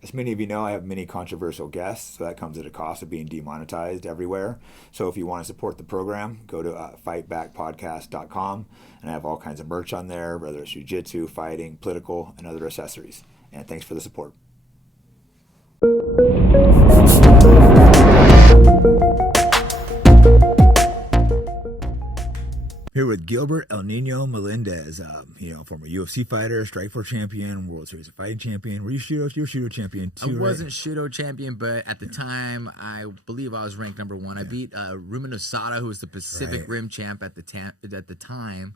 As many of you know, I have many controversial guests, so that comes at a cost of being demonetized everywhere. So if you want to support the program, go to fightbackpodcast.com, and I have all kinds of merch on there, whether it's jiu-jitsu, fighting, political, and other accessories. And thanks for the support. Here with Gilbert El Nino Melendez, former UFC fighter, Strikeforce champion, World Series of Fighting champion. Were you Shudo champion too? I wasn't Shudo champion, but at the time, I believe I was ranked number one. I beat Ruben Osada, who was the Pacific Rim champ at the time,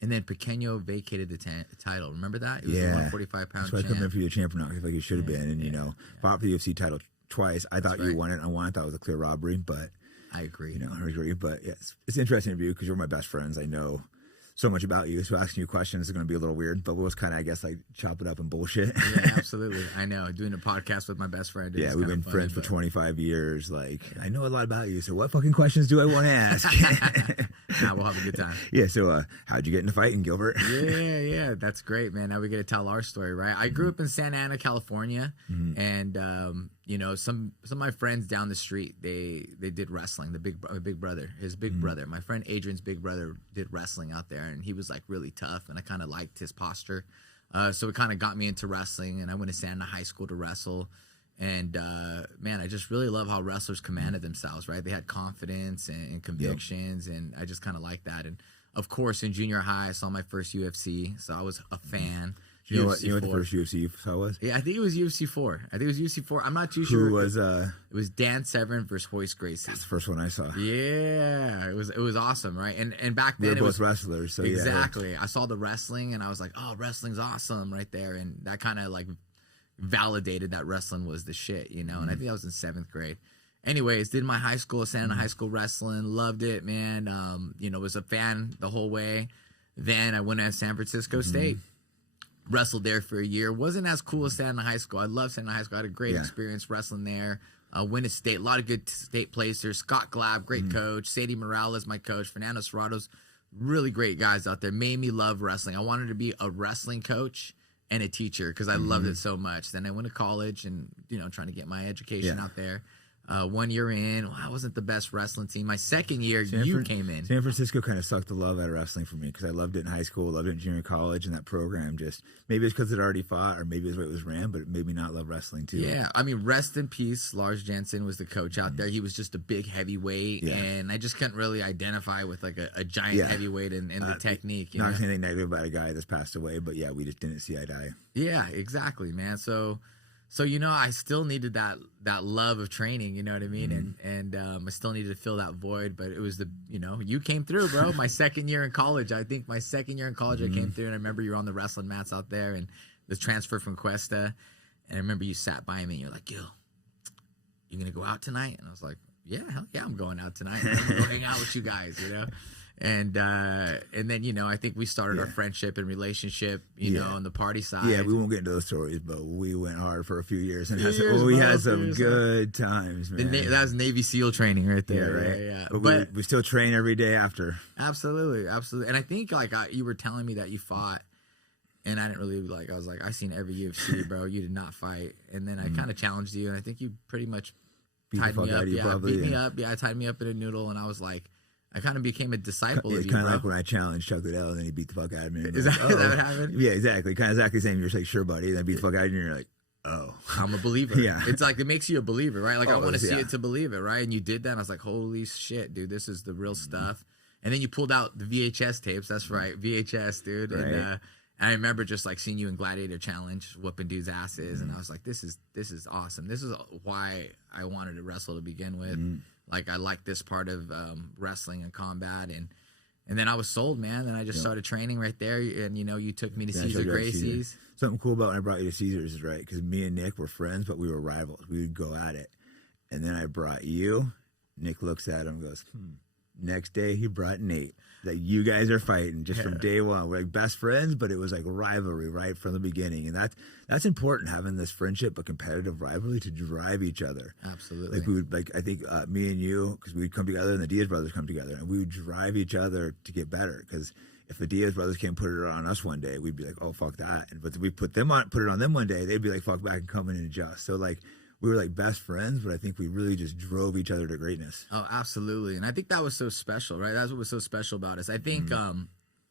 and then Pequeño vacated the title. Remember that? It was the 145-pound champ. So I couldn't for the champion now. I feel like you should have been, and fought for the UFC title twice. I thought you won it. I thought it was a clear robbery, but. I agree. I agree. But yes, it's an interesting interview because you're my best friends. I know so much about you. So asking you questions is going to be a little weird, but we'll just kind of, I guess, like chop it up and bullshit. Yeah, absolutely. I know. Doing a podcast with my best friend. Yeah, we've been friends for 25 years. Like, I know a lot about you. So what fucking questions do I want to ask? Nah, we'll have a good time. Yeah. So how'd you get into fighting, Gilbert? Yeah. That's great, man. Now we get to tell our story, right? I grew up in Santa Ana, California, and some of my friends down the street, they did wrestling. The big brother, his big brother, my friend Adrian's big brother did wrestling out there, and he was like really tough, and I kind of liked his posture. So it kind of got me into wrestling, and I went to Santa Ana High School to wrestle. And man, I just really love how wrestlers commanded themselves, right? They had confidence and convictions, and I just kind of like that. And of course, in junior high, I saw my first UFC, so I was a fan. You know what the first UFC you saw was? Yeah, I think it was UFC 4. I'm not too sure. Who was It was Dan Severn versus Hoist Gracie. That's the first one I saw. Yeah, it was awesome, right? And back then we were both wrestlers, so exactly. I saw the wrestling, and I was like, oh, wrestling's awesome right there, and that kind of like validated that wrestling was the shit, And I think I was in 7th grade. Anyways, did my high school, Santa Ana High School wrestling, loved it, man. Was a fan the whole way. Then I went to San Francisco State. Wrestled there for a year. Wasn't as cool as Santa Ana High School. I love Santa Ana High School. I had a great experience wrestling there. Went to state. A lot of good state placers. Scott Glab, great coach. Sadie Morales, my coach. Fernando Serrato's, really great guys out there. Made me love wrestling. I wanted to be a wrestling coach and a teacher because I loved it so much. Then I went to college and, trying to get my education out there. 1 year in, I wasn't the best wrestling team. My second year, you came in. San Francisco kind of sucked the love out of wrestling for me because I loved it in high school, loved it in junior college, and that program just, maybe it's because it already fought or maybe it's the way it was ran, but it made me not love wrestling too. Yeah, I mean, rest in peace, Lars Jensen was the coach out there. He was just a big heavyweight, and I just couldn't really identify with like a giant heavyweight and the technique. Not anything negative about a guy that's passed away, but yeah, we just didn't see eye to eye. Yeah, exactly, man. So I still needed that love of training, you know what I mean? And I still needed to fill that void, but it was you came through, bro. My second year in college, I came through, and I remember you were on the wrestling mats out there, and the transfer from Cuesta, and I remember you sat by me, and you're like, Gil, you gonna go out tonight? And I was like, yeah, hell yeah, I'm going out tonight. I'm gonna go hang out with you guys, And then I think we started our friendship and relationship, on the party side. Yeah, we won't get into those stories, but we went hard for a few years and we had some good times, man. That was Navy SEAL training right there, right? Yeah. But we still train every day after. Absolutely. And I think you were telling me that you fought, and I didn't really I was like, I seen every UFC, bro. You did not fight, and then I kind of challenged you, and I think you pretty much tied me up. Beat me up. Yeah, tied me up in a noodle, and I was like. I kind of became a disciple of you, kind of like when I challenged Chuck Liddell and then he beat the fuck out of me. Is that what happened? Yeah, exactly. Kind of exactly the same. You're like, sure, buddy. And then beat the fuck out of you and you're like, oh. I'm a believer. Yeah. It's like, it makes you a believer, right? Like, I want to see it to believe it, right? And you did that. And I was like, holy shit, dude, this is the real stuff. And then you pulled out the VHS tapes. That's right. VHS, dude. Right. And I remember just like seeing you in Gladiator Challenge, whooping dudes' asses. And I was like, this is awesome. This is why I wanted to wrestle to begin with. Like, I like this part of wrestling and combat, and then I was sold, man. And I just started training right there, and you took me to Caesar Gracie's. Something cool about when I brought you to Caesar's is right, because me and Nick were friends, but we were rivals. We would go at it, and then I brought you. Nick looks at him and goes, Next day, he brought Nate. That you guys are fighting just from day one. We're like best friends, but it was like rivalry right from the beginning, and that's important, having this friendship but competitive rivalry to drive each other. Absolutely. Like we would, I think me and you, because we'd come together, and the Diaz brothers come together, and we would drive each other to get better. Because if the Diaz brothers came put it on us one day, we'd be like, oh, fuck that. But we put it on them one day, they'd be like, fuck back and come in and adjust. So like, we were like best friends, but I think we really just drove each other to greatness. Oh, absolutely. And I think that was so special, right? That's what was so special about us. I think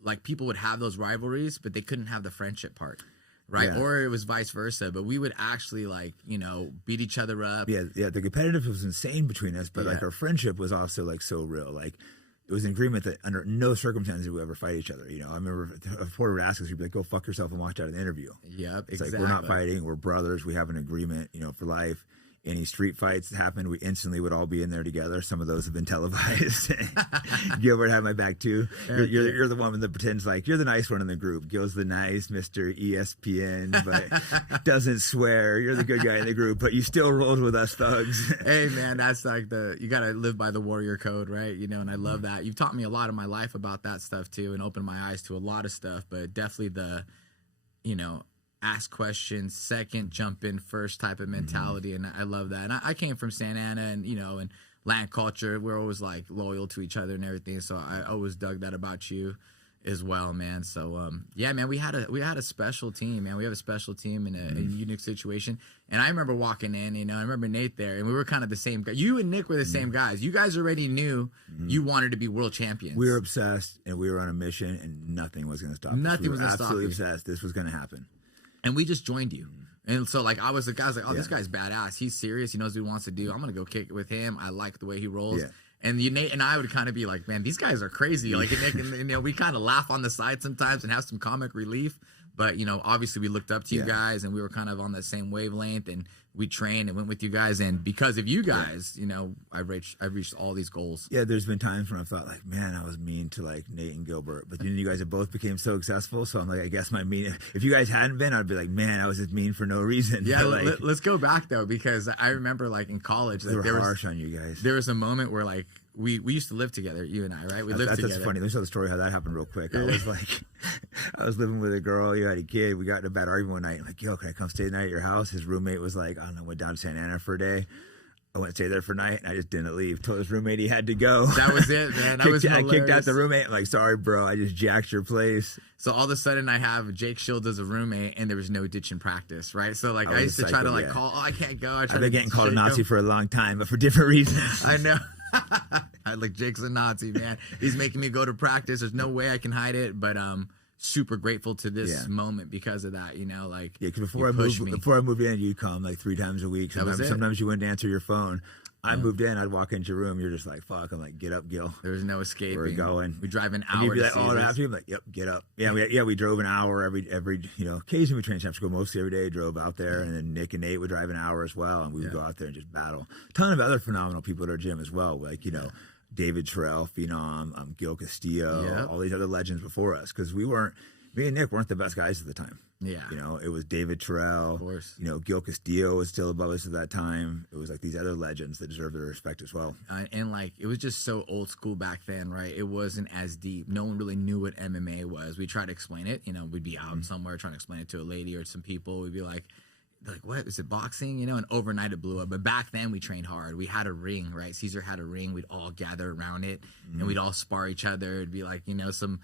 like people would have those rivalries, but they couldn't have the friendship part, right? Yeah. Or it was vice versa. But we would actually like, you know, beat each other up. Yeah. The competitive was insane between us, but like our friendship was also like so real. Like it was an agreement that under no circumstances would we ever fight each other. You know, I remember a reporter would ask us, he'd be like, go fuck yourself and walk out of the interview. Yep, it's exactly. Like, we're not fighting. We're brothers. We have an agreement, you know, for life. Any street fights that happened, we instantly would all be in there together. Some of those have been televised. Gilbert had my back too. You're the one that pretends like you're the nice one in the group. Gil's the nice Mr. ESPN, but doesn't swear. You're the good guy in the group, but you still rolled with us thugs. Hey man, that's like you gotta live by the warrior code, right? You know, and I love that. You've taught me a lot of my life about that stuff too, and opened my eyes to a lot of stuff. But definitely the, you know, ask questions, second, jump in first type of mentality. And I love that. And I came from Santa Ana and, you know, and land culture. We're always like loyal to each other and everything. So I always dug that about you as well, man. So, yeah, man, we had a special team, man. We have a special team in a unique situation. And I remember walking in, you know, I remember Nate there and we were kind of the same guy. You and Nick were the same guys. You guys already knew you wanted to be world champions. We were obsessed and we were on a mission and nothing was going to stop us. Nothing was going to stop us. Absolutely obsessed. This was going to happen. And we just joined you. And so, like, I was like, oh, this guy's badass. He's serious. He knows what he wants to do. I'm going to go kick it with him. I like the way he rolls. Yeah. And Nate and I would kind of be like, man, these guys are crazy. Like, and you know, we kind of laugh on the side sometimes and have some comic relief. But, you know, obviously we looked up to you guys and we were kind of on the same wavelength and we trained and went with you guys. And because of you guys, you know, I've reached all these goals. Yeah, there's been times when I thought like, man, I was mean to like Nate and Gilbert. But then you guys have both became so successful. So I'm like, I guess my mean, if you guys hadn't been, I'd be like, man, I was just mean for no reason. Yeah, like, let's go back though, because I remember like in college, like, they were harsh on you guys. There was a moment where like, we used to live together, you and I, right? We lived together. That's funny. Let me tell the story how that happened real quick. I was like, I was living with a girl. You had a kid. We got in a bad argument one night. I'm like, yo, can I come stay the night at your house? His roommate was like, I don't know, went down to Santa Ana for a day. I went to stay there for a night, and I just didn't leave. Told his roommate he had to go. That was it, man. I kicked out the roommate. I'm like, sorry, bro. I just jacked your place. So all of a sudden, I have Jake Shields as a roommate, and there was no ditch in practice, right? So like, I used to try to like call, oh, I can't go. I've been getting called a Nazi for a long time, but for different reasons. I know. Like Jake's a Nazi, man. He's making me go to practice. There's no way I can hide it, but super grateful to this moment because of that, you know, like because before I moved in, you'd come like 3 times a week. Sometimes you wouldn't answer your phone. I moved in, I'd walk into your room, you're just like, fuck. I'm like, get up, Gil. There's no escaping. We're going. We drive an hour. And you'd be like, oh, after you, I'm like, yep, get up. Yeah, we drove an hour every you know, occasionally we trained San Francisco, mostly every day, drove out there, and then Nick and Nate would drive an hour as well, and we would go out there and just battle. A ton of other phenomenal people at our gym as well, like, you know, David Terrell, Phenom, Gil Castillo, all these other legends before us, because me and Nick weren't the best guys at the time. Yeah. You know, it was David Terrell. Of course. You know, Gil Castillo was still above us at that time. It was like these other legends that deserve their respect as well. And like, it was just so old school back then, right? It wasn't as deep. No one really knew what MMA was. We tried to explain it. You know, we'd be out somewhere trying to explain it to a lady or some people. We'd be like, what is it, boxing? You know, and overnight it blew up. But back then we trained hard. We had a ring, right? Caesar had a ring. We'd all gather around it and we'd all spar each other. It'd be like, you know, some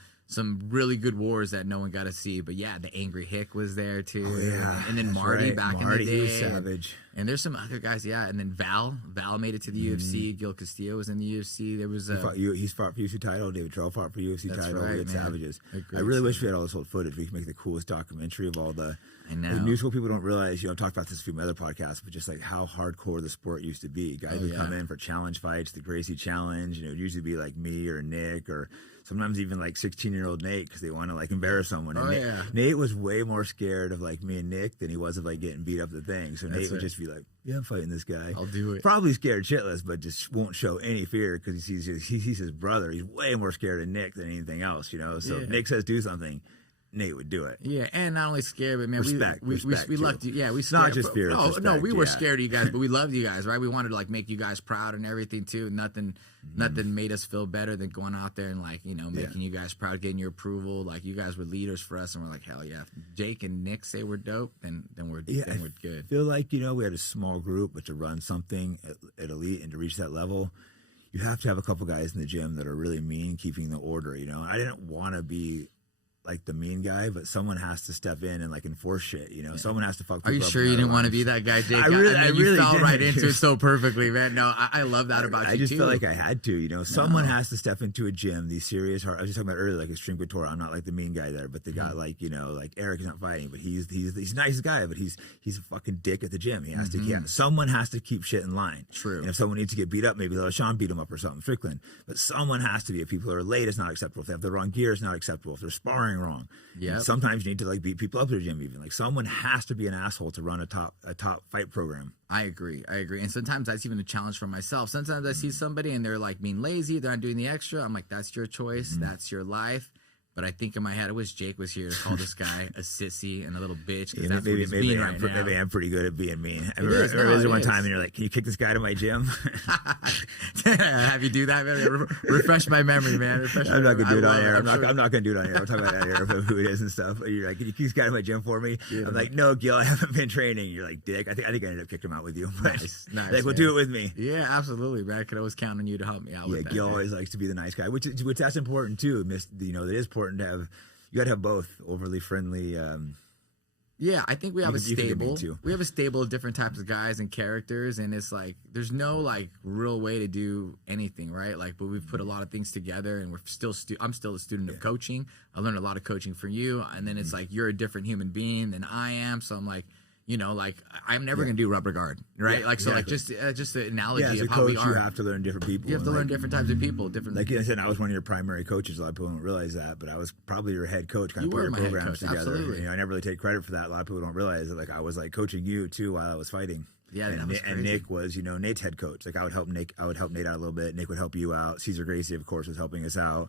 really good wars that no one got to see. But yeah, the Angry Hick was there too. Oh, yeah. And then Marty back in the day. Was savage. And there's some other guys, yeah. And then Val made it to the UFC. Gil Castillo was in the UFC. There was he's fought for UFC title. David Terrell fought for UFC title. Right, we had savages. I really wish we had all this old footage. We could make the coolest documentary of all the. I know. The new school people don't realize, you know, I've talked about this in a few other podcasts, but just like how hardcore the sport used to be. Guys would come in for challenge fights, the Gracie Challenge, you know, it'd usually be like me or Nick or sometimes even like 16-year-old Nate because they want to like embarrass someone. And Nate was way more scared of like me and Nick than he was of like getting beat up the thing. So Nate would just be like, yeah, I'm fighting this guy. I'll do it. Probably scared shitless, but just won't show any fear because he sees his brother. He's way more scared of Nick than anything else, you know? So if Nick says do something, Nate would do it. Yeah, and not only scared, but man, respect, we loved you. Yeah, we scared, not just fear. No, we were scared of you guys, but we loved you guys, right? We wanted to like make you guys proud and everything too. Nothing made us feel better than going out there and like, you know, making you guys proud, getting your approval. Like you guys were leaders for us, and we're like, hell yeah. If Jake and Nick say we're dope, then we're good. I feel like, you know, we had a small group, but to run something at elite and to reach that level. you have to have a couple guys in the gym that are really mean, keeping the order. You know, I didn't want to be like the mean guy, but someone has to step in and like enforce shit. You know, someone has to fuck. Are you sure you didn't want to be that guy, Jake? I really you fell didn't. right into it so perfectly, man. No, I love that about you. I just too. felt like I had to. You know, someone has to step into a gym. These serious hard. I was just talking about earlier, like Extreme Couture. I'm not like the mean guy there, but the guy like like Eric is not fighting, but he's a nice guy, but he's a fucking dick at the gym. He has to. Someone has to keep shit in line. True. And if someone needs to get beat up, maybe let Sean beat him up or something. Strickland. But someone has to be. If people are late, it's not acceptable. If they have the wrong gear, it's not acceptable. If they're sparring wrong. Yeah. Sometimes you need to like beat people up at the gym. Even like someone has to be an asshole to run a top fight program. I agree. And sometimes that's even a challenge for myself. Sometimes I see somebody and they're like being lazy, they're not doing the extra. I'm like, that's your choice, that's your life. But I think in my head, I wish Jake was here to call this guy a sissy and a little bitch. Yeah, that's maybe, what he's being right now. maybe I'm pretty good at being mean. I is, remember no, one it time is. and you're like, can you kick this guy to my gym? Have you do that, man? Refresh my memory, man. I'm not going to do it on air. I'm sure. not going to do it on air. We're talking about that air, who it is and stuff. You're like, can you kick this guy to my gym for me? Yeah, I'm like, no, Gil, I haven't been training. You're like, dick. I think I ended up kicking him out with you. Nice, like, man. well, do it with me. Yeah, absolutely, man. I could always count on you to help me out with that. Gil always likes to be the nice guy, which that's important too. You know, it is important to have. You got to have both overly friendly. Yeah, I think we have a stable. too. We have a stable of different types of guys and characters, and it's like there's no like real way to do anything, right? Like, but we've put a lot of things together, and we're still. I'm still a student of coaching. I learned a lot of coaching from you, and then it's like you're a different human being than I am. So I'm like, you know, like I'm never gonna do rubber guard, right? Yeah, like so, exactly. like just the analogy As a of how we coach, are. you have to learn different people. You have to learn different types of people, different. Like I said, I was one of your primary coaches. A lot of people don't realize that, but I was probably your head coach. Kind You of put were your my head programs coach, together. absolutely. You know, I never really take credit for that. A lot of people don't realize that. Like I was like coaching you too while I was fighting. Yeah, and, that was and crazy. Nick was, you know, Nate's head coach. Like I would help Nate out a little bit. Nick would help you out. Cesar Gracie, of course, was helping us out.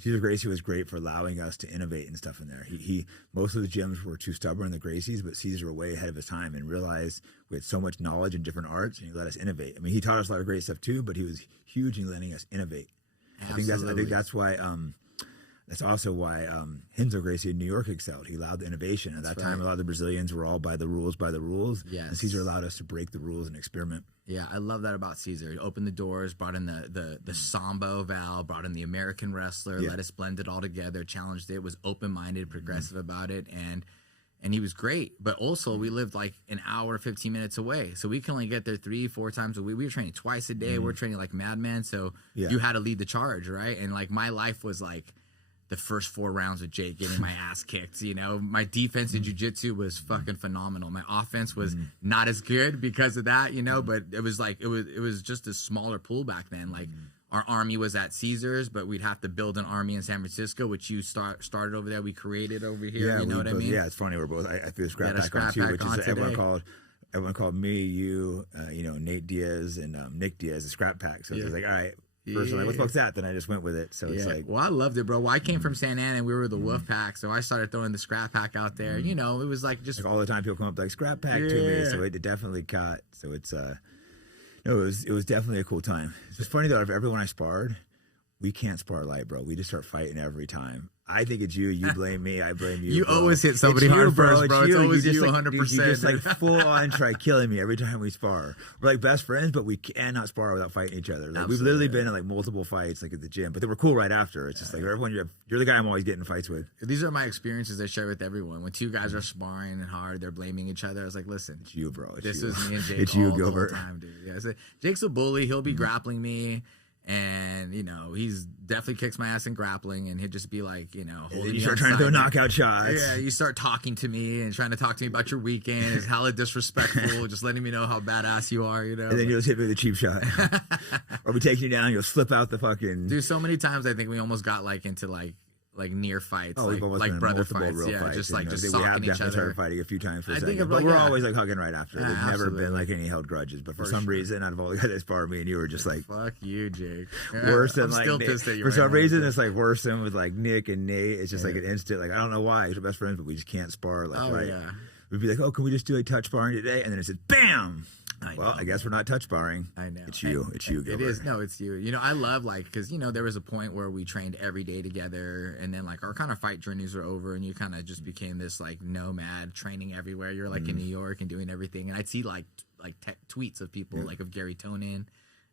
Cesar Gracie was great for allowing us to innovate and stuff in there. He most of the gyms were too stubborn, the Gracies, but Cesar were way ahead of his time and realized we had so much knowledge in different arts, and he let us innovate. I mean, he taught us a lot of great stuff too, but he was huge in letting us innovate. I think that's why. That's also why Renzo Gracie in New York excelled. He allowed the innovation. At that time, a lot of the Brazilians were all by the rules. Yes. And Cesar allowed us to break the rules and experiment. Yeah, I love that about Cesar. He opened the doors, brought in the Sambo Val, brought in the American wrestler, let us blend it all together, challenged it, was open-minded, progressive about it, and he was great. But also, we lived like an hour, 15 minutes away. So we can only get there 3-4 times a week. We were training twice a day. We're training like madmen. So you had to lead the charge, right? And like my life was like the first 4 rounds with Jake getting my ass kicked. You know, my defense in jiu-jitsu was fucking phenomenal. My offense was not as good because of that, you know, but it was like, it was just a smaller pool back then. Like our army was at Caesars, but we'd have to build an army in San Francisco, which you started over there. We created over here. You know what I mean? Yeah, it's funny. We're both, I threw the scrap Yeah, back on too, which on is everyone called me, you, you know, Nate Diaz and Nick Diaz, the scrap pack. So it's like, all right. First, I'm like, what the fuck's that? Then I just went with it. So it's like, well, I loved it, bro. Well, I came from Santa Ana and we were the Wolf Pack, so I started throwing the scrap pack out there. You know, it was like just all the time people come up like scrap pack to me. So it definitely caught. So it's no, it was definitely a cool time. It's just funny though. Everyone I sparred, we can't spar light, bro. We just start fighting every time. I think it's you. You blame me. I blame you. You bro. always hit somebody It's hard you, bro. first, bro. It's always you, like, 100%. You just like full on try killing me every time we spar. We're like best friends, but we cannot spar without fighting each other. Like we've literally been in like multiple fights, like at the gym, but they were cool right after. It's just like everyone, you're the guy I'm always getting in fights with. These are my experiences I share with everyone. When 2 guys are sparring and hard, they're blaming each other. I was like, listen, it's you, bro. This is me and Jake. It's you, all Gilbert. the whole time, dude. Yeah, I said, Jake's a bully. He'll be grappling me. And, you know, he's definitely kicks my ass in grappling, and he'll just be like, you know, holding you start trying to throw knockout shots. Yeah, you start talking to me and trying to talk to me about your weekend. It's hella disrespectful, just letting me know how badass you are, you know. And then you'll just hit me with a cheap shot. Or we take you down, you'll slip out the fucking. Dude, so many times I think we almost got like into like near fights, oh, like brother fights, real fights, just like just we socking have each definitely other. started fighting a few times for a I second, think but we're always like hugging right after. There's never absolutely. been like any held grudges, but for some reason, out of all the guys that sparred me and you were just like fuck you, Jake. Worse than I'm like still Nick. pissed at you For right some now. reason, it's like worse than with like Nick and Nate. It's just like an instant. Like I don't know why we're best friends, but we just can't spar. Like we'd be like, oh, can we just do like touch sparring today? And then it says, bam. Well, I guess we're not touch sparring. I know. It's you. It's you, Gilbert. It is. No, it's you. You know, I love like, because, you know, there was a point where we trained every day together, and then like our kind of fight journeys were over, and you kind of just became this like nomad training everywhere. You're like in New York and doing everything. And I'd see like tweets of people like of Gary Tonin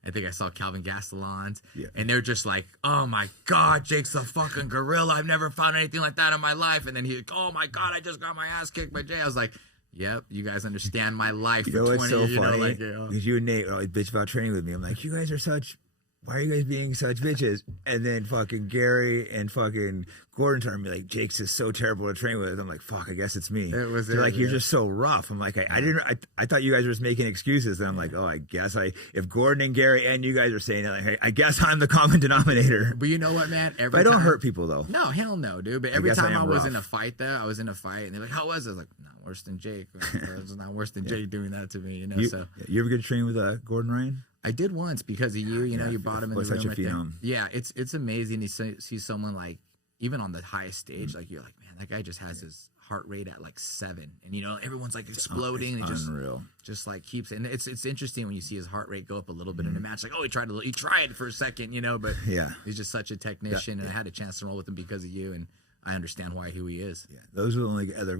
I think I saw Calvin Gastelum's, Yeah. and they're just like, "Oh my God, Jake's a fucking gorilla. I've never found anything like that in my life." And then he's like, "Oh my God, I just got my ass kicked by Jay." I was like, "Yep, you guys understand my life." You for know what's 20, so you know, funny? like, Because you and Nate always bitch about training with me. I'm like, you guys are such. Why are you guys being such bitches? And then fucking Gary and fucking Gordon turned me like, Jake's is so terrible to train with. I'm like, fuck, I guess it's me. It was They're like, you're yeah. just so rough. I'm like, I thought you guys were just making excuses. And I'm like, oh, I guess if Gordon and Gary and you guys are saying that, like, hey, I guess I'm the common denominator. But you know what, man? But I don't hurt people though. No, hell no, dude. But every guess I time I am was rough. in a fight, though, I was in a fight, and they're like, "How was it?" I was like, "Not worse than Jake. It's not worse than Jake doing that to me." You know. So You ever get to train with Gordon Ryan? I did once because of you. You know, you brought him in the such room a right there. phenom. Yeah, it's amazing to see someone like, even on the highest stage, like you're like, man, that guy just has his heart rate at like 7, and you know everyone's like exploding, and It's he unreal. just like keeps. And it's interesting when you see his heart rate go up a little bit in a match. Like, oh, he tried for a second, you know, but Yeah. he's just such a technician, and I had a chance to roll with him because of you, and I understand who he is. Yeah, those are the only other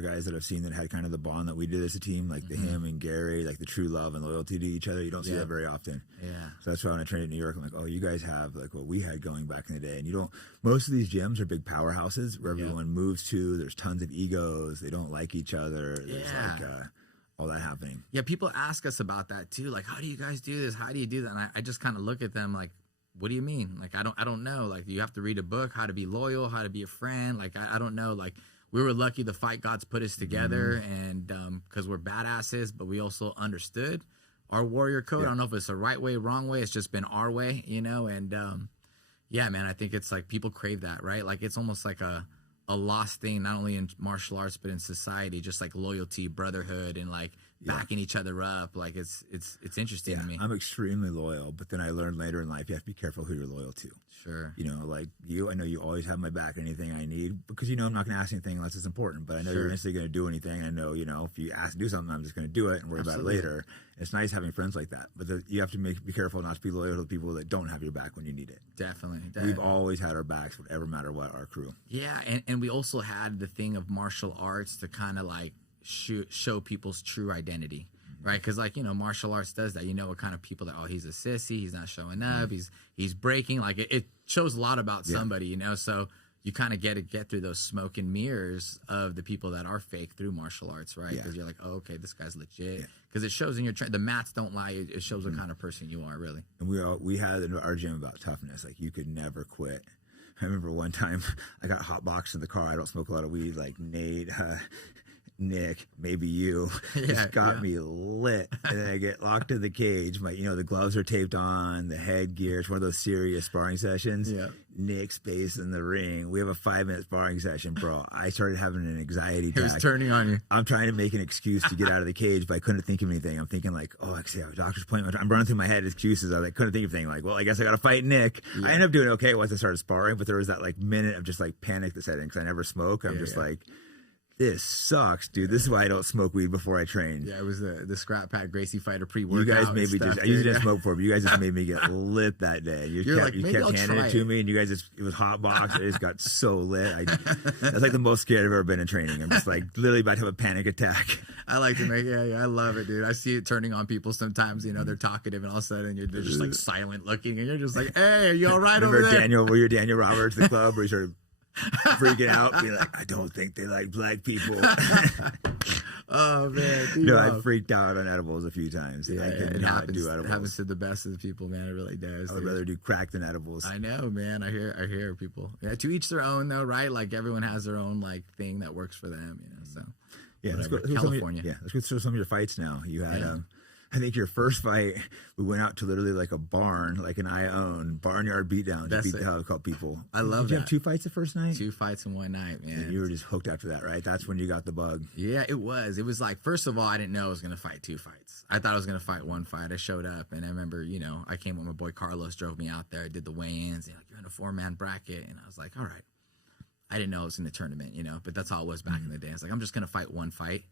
guys that I've seen that had kind of the bond that we did as a team, like him and Gary, like the true love and loyalty to each other. You don't see that very often. Yeah. So that's why when I trained in New York, I'm like, oh, you guys have like what we had going back in the day. And you don't. Most of these gyms are big powerhouses where everyone moves to. There's tons of egos. They don't like each other. There's like all that happening. Yeah, people ask us about that too. Like, how do you guys do this? How do you do that? And I just kind of look at them like, what do you mean? Like, I don't know. Like, you have to read a book, how to be loyal, how to be a friend. Like, I don't know. Like, we were lucky the fight gods put us together, and because we're badasses, but we also understood our warrior code. I don't know if it's the right way, wrong way. It's just been our way, you know? And yeah, man, I think it's like people crave that, right? Like, it's almost like a lost thing, not only in martial arts, but in society, just like loyalty, brotherhood, and like backing each other up. Like, it's interesting to me. I'm extremely loyal, but then I learned later in life you have to be careful who you're loyal to. Sure. You know, like you, I know you always have my back, anything I need, because you know I'm not going to ask anything unless it's important. But I know you're instantly going to do anything. I know, you know, if you ask to do something, I'm just going to do it and worry about it later. It's nice having friends like that, but you have to be careful not to be loyal to the people that don't have your back when you need it. Definitely. We've always had our backs, whatever matter what, our crew. Yeah, and we also had the thing of martial arts to kind of like show people's true identity, right? Because like, you know, martial arts does that. You know what kind of people that, oh, he's a sissy, he's not showing up, he's breaking. Like it shows a lot about somebody, you know. So you kind of get through those smoke and mirrors of the people that are fake through martial arts, right? Because you're like, oh, okay, this guy's legit. Because it shows in your the mats don't lie. It shows what kind of person you are, really. And we had in our gym about toughness. Like you could never quit. I remember one time I got hot boxed in the car. I don't smoke a lot of weed. Like Nate, Nick, maybe you, just got me lit. And then I get locked in the cage. The gloves are taped on, the headgear. It's one of those serious sparring sessions. Yeah. Nick's space in the ring. We have a 5-minute sparring session, bro. I started having an anxiety attack. It was turning on you. I'm trying to make an excuse to get out of the cage, but I couldn't think of anything. I'm thinking like, oh, I have a doctor's appointment. I'm running through my head excuses. I couldn't think of anything. Like, well, I guess I got to fight Nick. I ended up doing okay once I started sparring, but there was that like minute of just like panic that set in because I never smoke. I'm just like, this sucks, dude. This is why I don't smoke weed before I train. Yeah, it was the Scrap Pack Gracie Fighter pre-workout. You guys made me I usually didn't smoke before, but you guys just made me get lit that day. You kept handing it to me, and you guys it was hot box. I just got so lit. That's like the most scared I've ever been in training. I'm just like literally about to have a panic attack. I like to make I love it, dude. I see it turning on people sometimes. You know, they're talkative, and all of a sudden they're just like silent looking, and you're just like, hey, are you all right over there? Were you Daniel Roberts, the club, where you started freaking out, being like, I don't think they like black people. Oh man, no, I freaked out on edibles a few times. Yeah, I could it not happens. do edibles. It happens to the best of the people, man. It really does. I would rather do crack than edibles. I know, man. I hear people. Yeah, to each their own, though, right? Like everyone has their own like thing that works for them, you know. So yeah, let's go, California. Let's go through some of your fights now. You had I think your first fight, we went out to literally like a barn, like an I own barnyard beatdown to beat the hell out of people. I love that. Did you have 2 fights the first night? 2 fights in one night, man. And you were just hooked after that, right? That's when you got the bug. Yeah, it was. It was like, first of all, I didn't know I was going to fight 2 fights. I thought I was going to fight 1 fight. I showed up, and I remember, you know, I came with my boy Carlos, drove me out there, did the weigh-ins. Like, you're in a 4-man bracket. And I was like, all right. I didn't know it was in the tournament, you know, but that's how it was back in the day. I was like, I'm just going to fight 1 fight.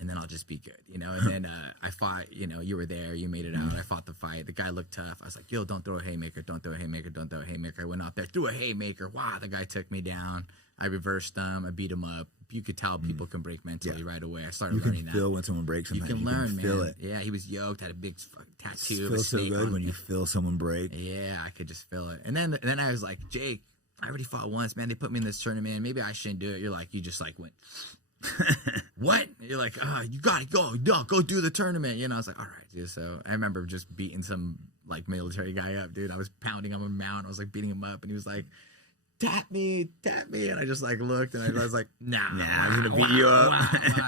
And then I'll just be good, you know? And then I fought, you know, you were there, you made it out. I fought the fight. The guy looked tough. I was like, yo, don't throw a haymaker, don't throw a haymaker, don't throw a haymaker. I went out there, threw a haymaker. Wow, the guy took me down. I reversed him. I beat him up you could tell people can break mentally right away. I started You learning can feel when someone breaks. You Sometimes can learn, feel man. it. Yeah, he was yoked, had a big tattoo. It feels so good when you feel someone break. Yeah, I could just feel it. And then I was like, Jake, I already fought once, man. They put me in this tournament. Maybe I shouldn't do it. You're like, you just like went, what? And you're like, you got to go. No, go do the tournament. You know, I was like, all right, dude. So I remember just beating some like military guy up, dude. I was pounding on a mount. I was like beating him up, and he was like, tap me. And I just like looked, and I was like, nah, I'm gonna beat you up.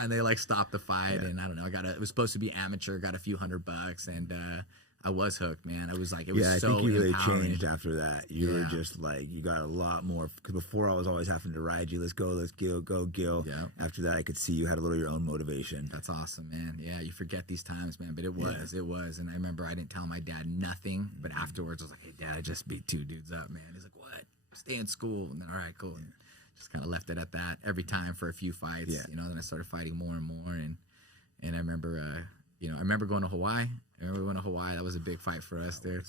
And they like stopped the fight, and I don't know. It was supposed to be amateur. Got a few $100, and I was hooked, man. I was like, it was so I think you really empowering. changed after that. You were just like, you got a lot more. Because before I was always having to ride you. Let's go, go, Gil. Yeah. After that, I could see you had a little of your own motivation. That's awesome, man. Yeah, you forget these times, man. But it was. And I remember I didn't tell my dad nothing. But afterwards, I was like, hey, Dad, I just beat 2 dudes up, man. He's like, what? Stay in school. And then, all right, cool. And just kind of left it at that every time for a few fights. You know, then I started fighting more and more. And I remember, I remember going to Hawaii. That was a big fight for us, dude.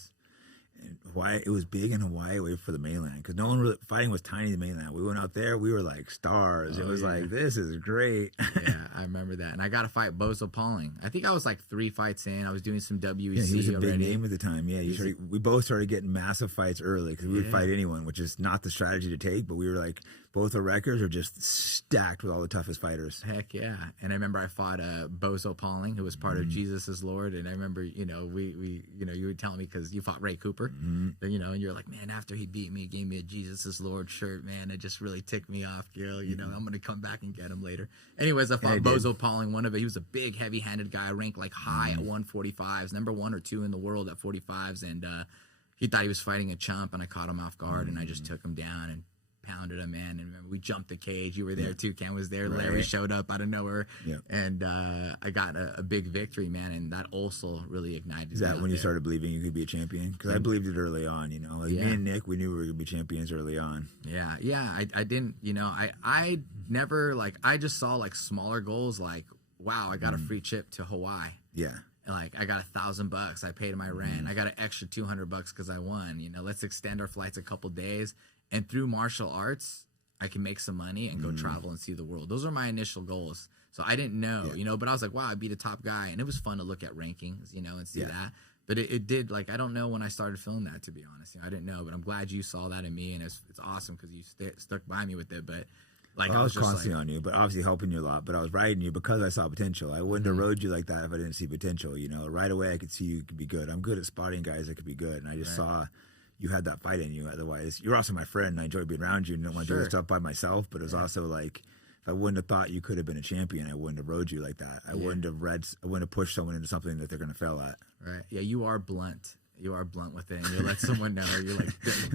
And Hawaii, it was big in Hawaii, away for the mainland, because no one really fighting was tiny in the mainland. We went out there, we were like stars. It was like, this is great. Yeah, I remember that. And I got to fight Bozo Pauling. I think I was like 3 fights in. I was doing some WEC. Yeah, he was a already. big name at the time. Yeah, we both started getting massive fights early because we would fight anyone, which is not the strategy to take. But we were like, both our records are just stacked with all the toughest fighters. Heck yeah. And I remember I fought Bozo Pauling, who was part of Jesus is Lord. And I remember, we you were telling me because you fought Ray Cooper, and you're like, man, after he beat me, he gave me a Jesus is Lord shirt, man. It just really ticked me off, Gil. I'm going to come back and get him later. Anyways, I fought Bozo Pauling. He was a big, heavy-handed guy, ranked like high at 145s, number 1 or 2 in the world at 45s. And he thought he was fighting a chump, and I caught him off guard, and I just took him down and pounded him, man. And remember, we jumped the cage. You were there too. Ken was there. Right. Larry showed up out of nowhere. And I got a big victory, man. And that also really ignited. Is that when you started believing you could be a champion? Because I believed it early on. Me and Nick, we knew we were gonna be champions early on. Yeah. I didn't. I never I just saw like smaller goals. Like, wow, I got a free trip to Hawaii. Yeah. Like, I got $1,000. I paid my rent. I got an extra $200 because I won. Let's extend our flights a couple days. And through martial arts, I can make some money and go travel and see the world. Those are my initial goals. So I didn't know, but I was like, wow, I beat a top guy. And it was fun to look at rankings, and see that. But it did, I don't know when I started feeling that, to be honest. I didn't know, but I'm glad you saw that in me. And it's awesome because you stuck by me with it. But I was constantly on you, but obviously helping you a lot. But I was riding you because I saw potential. I wouldn't have rode you like that if I didn't see potential. Right away I could see you could be good. I'm good at spotting guys that could be good. And I just saw you had that fight in you. Otherwise, you're also my friend, and I enjoy being around you and don't want to do this stuff by myself. But it was also like, if I wouldn't have thought you could have been a champion, I wouldn't have rode you like that. I wouldn't have pushed someone into something that they're going to fail at. Right. Yeah, you are blunt. You are blunt with it, and you let someone know. You're like,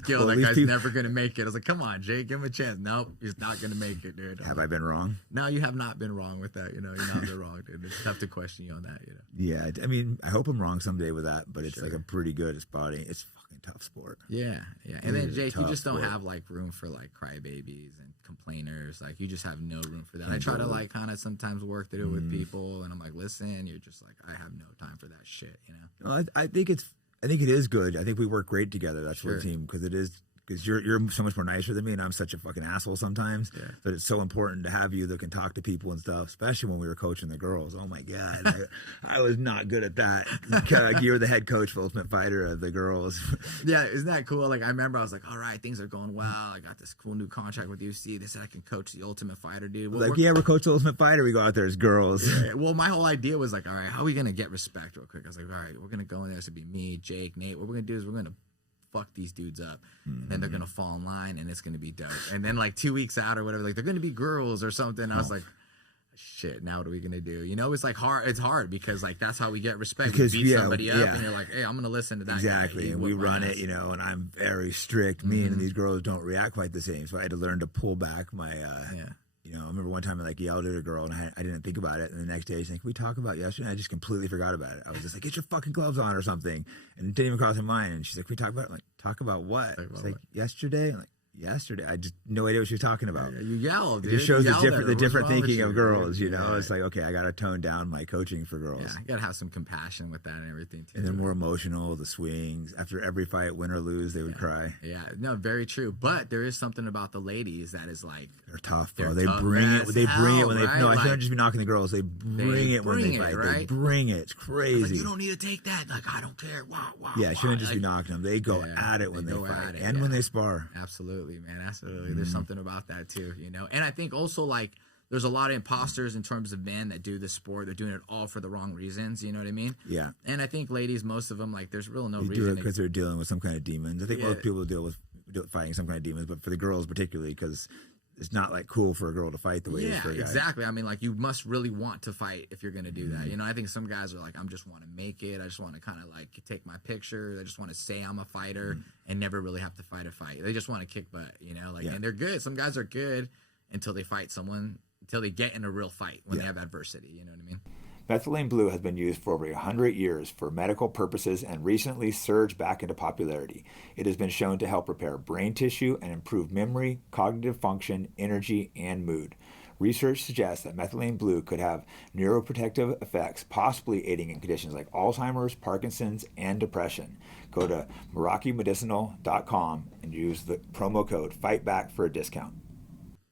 Gil, that guy's never going to make it. I was like, come on, Jake, give him a chance. Nope, he's not going to make it, dude. Have I been wrong? No, you have not been wrong with that. You're not been wrong, dude. It's tough to question you on that, Yeah, I mean, I hope I'm wrong someday with that, but it's like I'm pretty good at spotting. It's a fucking tough sport. Yeah. And then, Jake, you just don't have room for crybabies and complainers. You just have no room for that. I try to kind of sometimes work through it with people, and I'm like, listen, you're just like, I have no time for that shit, No, I think it is good. I think we work great together. That's what team, because it is. Because you're so much more nicer than me, and I'm such a fucking asshole sometimes. But it's so important to have you that can talk to people and stuff, especially when we were coaching the girls. Oh my God, I was not good at that. You were the head coach for Ultimate Fighter of the girls. Yeah, isn't that cool? I remember I was like, all right, things are going well. I got this cool new contract with UFC. They said I can coach the Ultimate Fighter, dude. Well, we're coaching the Ultimate Fighter. We go out there as girls. Yeah, well, my whole idea was all right, how are we gonna get respect real quick? I was like, all right, we're gonna go in there. It's gonna be me, Jake, Nate. What we're gonna do is we're gonna fuck these dudes up, and then they're gonna fall in line, and it's gonna be dope. And then 2 weeks out or whatever, they're gonna be girls or something. I was like, shit, now what are we gonna do? It's hard. It's hard because that's how we get respect. Because you beat somebody up, and you're like, hey, I'm gonna listen to that. Exactly, and we run it, and I'm very strict. Me and these girls don't react quite the same, so I had to learn to pull back my. I remember one time I yelled at a girl and I didn't think about it. And the next day she's like, "Can we talk about yesterday?" I just completely forgot about it. I was just like, "Get your fucking gloves on" or something. And it didn't even cross my mind. And she's like, "Can we talk about it?" I'm like, "Talk about what?" It's like, "Yesterday." I'm like, yesterday. I just no idea what you're talking about. You yelled, dude. It just shows You the yelled different at her. thinking of girls. Dude? You know, Yeah. it's like, okay, I got to tone down my coaching for girls. Yeah, you gotta have some compassion with that and everything too. And they're more emotional. The swings after every fight, win or lose, they would cry. Yeah, no, very true. But there is something about the ladies that is like They're tough, bro. they're They bring it. as They bring it when hell, they. No, right? I shouldn't Like, just be knocking the girls. They bring it when they fight. They right? bring it. It's like, crazy. you don't need to take that. Like, I don't care. Wow, wow. Yeah, wow. shouldn't just be Like, knocking them. They go at it when they go fight at it, and when they spar. Absolutely, man. Absolutely. There's something about that too, you know. And I think also like there's a lot of imposters in terms of men that do the sport. They're doing it all for the wrong reasons. You know what I mean? Yeah. And I think ladies, most of them, like, there's really no They reason. do it because they're dealing with some kind of demons. I think Yeah. most people deal with fighting some kind of demons, but for the girls particularly, because it's not like cool for a girl to fight the way it is for a guy. Exactly. I mean, like, you must really want to fight if you're going to do that. You know, I think some guys are like, I just want to make it. I just want to kind of like take my picture. I just want to say I'm a fighter and never really have to fight a fight. They just want to kick butt, you know, like, and they're good. Some guys are good until they fight someone, until they get in a real fight when they have adversity. You know what I mean? Methylene blue has been used for over 100 years for medical purposes and recently surged back into popularity. It has been shown to help repair brain tissue and improve memory, cognitive function, energy, and mood. Research suggests that methylene blue could have neuroprotective effects, possibly aiding in conditions like Alzheimer's, Parkinson's, and depression. Go to MerakiMedicinal.com and use the promo code FIGHTBACK for a discount.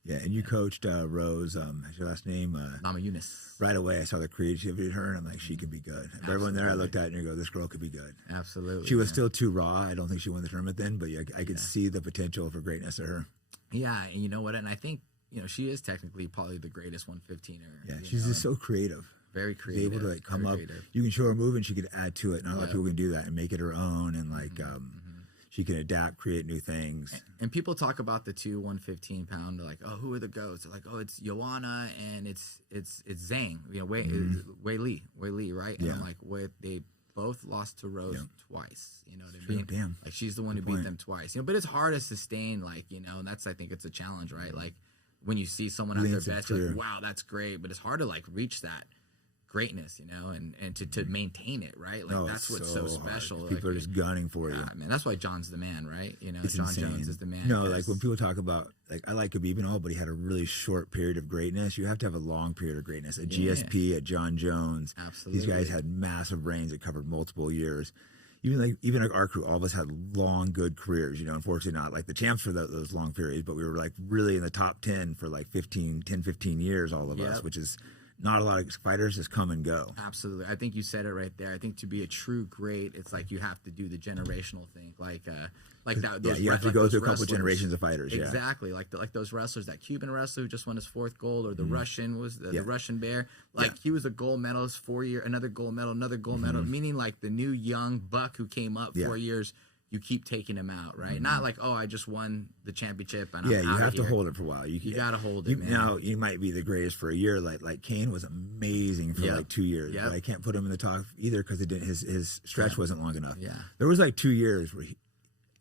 Yeah, and you coached Rose, what's your last name? Mama Eunice. Right away, I saw the creativity in her, and I'm like, she could be good. Everyone there, I looked at and I go, this girl could be good. Absolutely. She was still too raw. I don't think she won the tournament then, but yeah, I could see the potential for greatness of her. Yeah, and you know what? And I think, you know, she is technically probably the greatest 115er. Yeah, she's just so creative. Very creative. She's able to like come up. Creative. You can show her a move and she could add to it. Not a lot of people can do that and make it her own. And like, she can adapt, create new things. And people talk about the two 115-pound, like, oh, who are the goats? They're like, oh, it's Joanna and it's Zhang. You know, Wei Li, right? And I'm like, they both lost to Rose twice. You know what I mean? Damn. Like, she's the one who beat them twice. You know, but it's hard to sustain, like, you know, and that's, I think it's a challenge, right? Like, when you see someone at their best, you're like, wow, that's great. But it's hard to like reach that greatness, you know, and to maintain it, right? Like, that's what's so special. People are just gunning for you. Man, that's why John's the man, right? You know, It's John insane. Jones is the man. No, like when people talk about, like, I like Khabib and all, but he had a really short period of greatness. You have to have a long period of greatness. At GSP, at John Jones, Absolutely. These guys had massive brains that covered multiple years. Even like our crew, all of us had long, good careers. You know, unfortunately not like the champs for those long periods, but we were like really in the top 10 for like 15 years, all of us, which is not a lot of fighters just come and go. Absolutely. I think you said it right there. I think to be a true great, it's like you have to do the generational thing. Like that. Those, you have to like go those through a couple wrestlers. generations of fighters. Exactly. Like those wrestlers, that Cuban wrestler who just won his 4th gold, or the Russian was the Russian Bear. Like he was a gold medalist 4 year, another gold medal, meaning like the new young buck who came up 4 years. You keep taking him out, right? Not like, oh, I just won the championship and I'm you out have of to here. hold it for a while. You got to hold it, man. Now, you might be the greatest for a year. Like Kane was amazing for like 2 years. But I can't put him in the top either because his stretch wasn't long enough. Yeah. There was like 2 years where he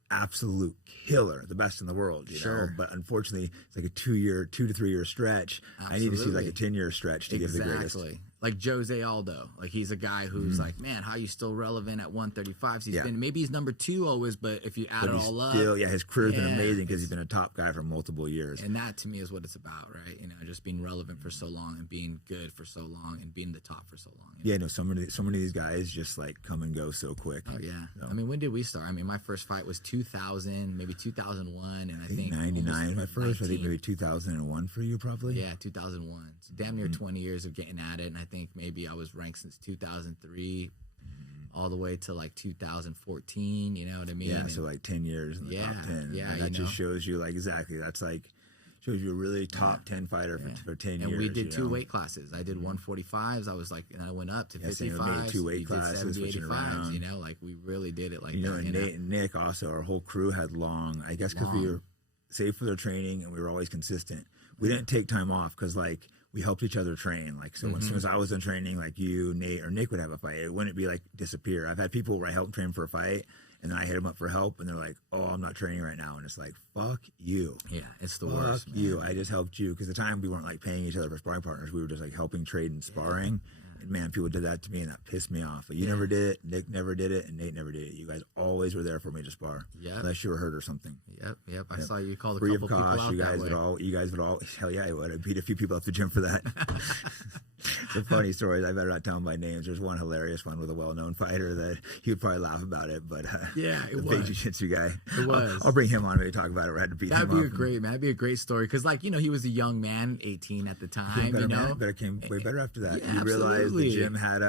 absolute killer, the best in the world, you know. But unfortunately, it's like a 2 to 3 year stretch. Absolutely. I need to see like a 10-year stretch to get the greatest. Like Jose Aldo, like he's a guy who's like, man, how you still relevant at 135? He's been, maybe he's number 2 always, but if you add it all up, his career's been amazing because he's been a top guy for multiple years. And that to me is what it's about, right? You know, just being relevant for so long and being good for so long and being the top for so long. You know? So many of these guys just like come and go so quick. Oh yeah. So. I mean, when did we start? I mean, my first fight was 2000, maybe 2001, and I think 99. My first, 19. I think maybe 2001 for you, probably. Yeah, 2001. So damn near 20 years of getting at it, and I think maybe I was ranked since 2003 all the way to like 2014, you know what I mean? Yeah, so like 10 years in the top 10. Yeah, and that just shows you like exactly, that's like shows you a really top 10 fighter for 10 years. And we did 2 weight classes. I did 145s. I was like, and I went up to 55s. 2 weight classes, 70, 85s, you know, like we really did it like you know, that. And Nate and Nick also, our whole crew had long, I guess because we were safe for their training and we were always consistent. We didn't take time off because like we helped each other train. Like, so as soon as I was done training, like you, Nate, or Nick would have a fight. It wouldn't be like disappear. I've had people where I help train for a fight and then I hit them up for help and they're like, oh, I'm not training right now. And it's like, fuck you. Yeah, it's the worst. Fuck you. I just helped you. Because at the time we weren't like paying each other for sparring partners. We were just like helping trade and sparring. man, people did that to me, and that pissed me off. But you never did it. Nick never did it, and Nate never did it. You guys always were there for me to spar. Yep. Unless you were hurt or something. Yep. I saw you call a Free couple of people cost. out You guys that way. you guys would all. Hell yeah, I would. I beat a few people at the gym for that. The funny stories. I better not tell them by names. There's one hilarious one with a well-known fighter that he would probably laugh about it. But yeah, it the was. big jiu-jitsu guy. It was. I'll bring him on maybe talk about it. Where I had to beat That'd him be up. that'd be a great story because, like, he was a young man, 18 at the time. Better, you know, man, but it came way better after that. Yeah, You realized the absolutely. gym had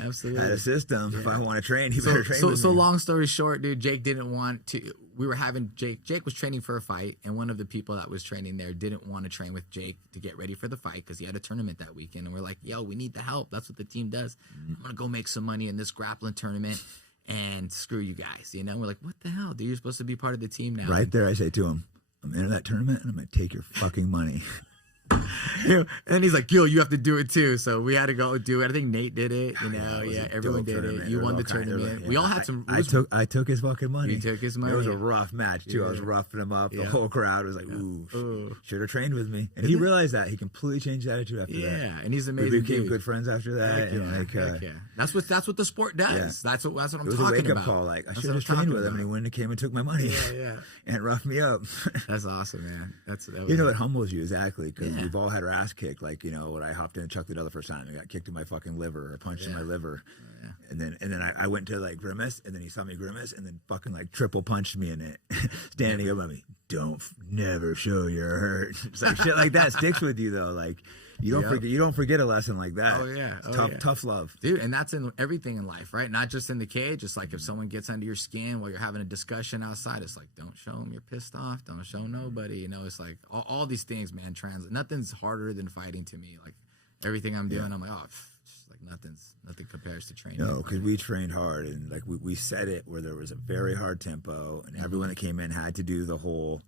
Absolutely. a system. Yeah. If I want to train, he better train with so me. long story short, dude, Jake didn't want to. We were having Jake was training for a fight, and one of the people that was training there didn't want to train with Jake to get ready for the fight because he had a tournament that weekend. And we're like, yo, we need the help. That's what the team does. I'm gonna go make some money in this grappling tournament, and screw you guys. You know, we're like, what the hell, dude? You're supposed to be part of the team now. Right there, I say to him, I'm into that tournament, and I'm going to take your fucking money. And he's like, yo, you have to do it too. So we had to go do it. I think Nate did it. You know, It was a everyone dope did it. tournament. You There was won the all kinds of- tournament. yeah, We all had some. I took his fucking money. You took his money. It was a rough match too. I was Yeah. roughing him up. The Yeah. whole crowd was like, "Ooh, should have trained with me." And he realized that. He completely changed his attitude after that. Yeah, and he's amazing. We became dude. good friends after that. Heck And yeah, like, heck yeah. That's what the sport does. Yeah. That's what I'm it was a talking wake up about. call. Like I That's should what have I'm trained talking with him, about. and he went and came and took my money. Yeah. And roughed me up. That's awesome, man. That was, You know, it humbles you exactly because Yeah. we've all had our ass kicked. Like, you know, when I hopped in and chucked the the first time, I got kicked in my fucking liver or punched in my liver, and then I went to like grimace, and then he saw me grimace, and then fucking like triple punched me in it, standing over me. Never show you're hurt. It's like shit like that sticks with you though. Like you don't forget a lesson like that. Oh, yeah. It's tough love, dude, and that's in everything in life, right? Not just in the cage. It's like if someone gets under your skin while you're having a discussion outside, it's like, don't show them you're pissed off. Don't show nobody. You know, it's like all these things, man. Nothing's harder than fighting to me. Like everything I'm doing, I'm like, oh, just like nothing compares to training. No, because we trained hard, and like we set it where there was a very hard tempo, and everyone that came in had to do the whole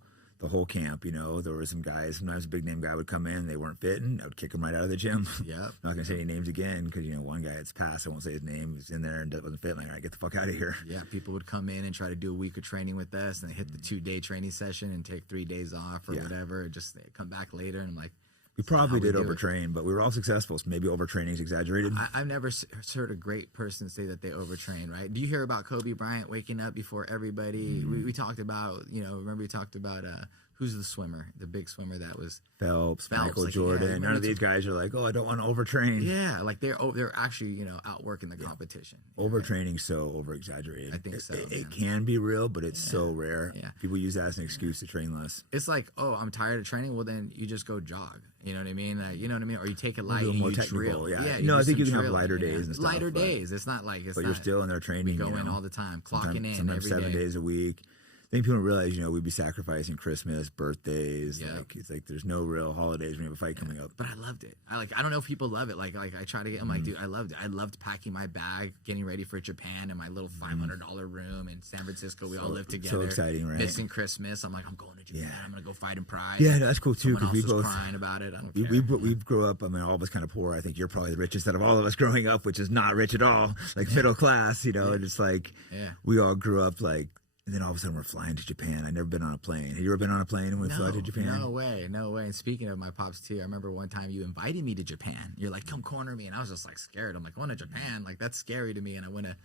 camp. You know, there were some guys. Sometimes a big name guy would come in, they weren't fitting. I would kick them right out of the gym. Yeah. Not gonna say any names again because you know one guy it's passed. I won't say his name. He's in there and wasn't fit. Like, all right, get the fuck out of here. Yeah, people would come in and try to do a week of training with us, and they hit the 2-day training session and take 3 days off or whatever. Just they come back later, and I'm like, We probably did do it. overtrain, but we were all successful. So maybe overtraining is exaggerated. I've never heard a great person say that they overtrain, right? Do you hear about Kobe Bryant waking up before everybody? We talked about, remember we talked about who's the swimmer, the big swimmer that was Phelps, Michael like, Jordan. yeah, None of these guys are like, oh, I don't want to overtrain. Yeah, like they're actually outworking the competition. Overtraining's so over exaggerated. I think so. It can be real, but it's so rare. Yeah. People use that as an excuse to train less. It's like, oh, I'm tired of training. Well, then you just go jog. You know what I mean? Or you take it light do and more you technical, drill. yeah. you No, I do think you some can have drilling, lighter days and stuff, Lighter but- days. It's not like But you're still in there training. We go in all the time, clocking in sometimes every 7 day. days a week. I think people don't realize, we'd be sacrificing Christmas, birthdays. Yeah. Like it's like there's no real holidays when you have a fight coming up. But I loved it. I don't know if people love it. Like I try to get. I'm like, dude, I loved it. I loved packing my bag, getting ready for Japan in my little $500 room in San Francisco. We all lived together. So exciting, right? Missing Christmas. I'm like, I'm going to Japan. Yeah. I'm gonna go fight in Pride. Yeah, that's cool too. Someone Because else we was both crying about it. I don't care. we grew up. I mean, all of us kind of poor. I think you're probably the richest out of all of us growing up, which is not rich at all. Like middle class, And it's like we all grew up like. And then all of a sudden we're flying to Japan. I've never been on a plane. Have you ever been on a plane and we flew to Japan? No way. And speaking of my pops too, I remember one time you invited me to Japan. You're like, come corner me, and I was just like scared. I'm like, going to Japan, like that's scary to me. And I went to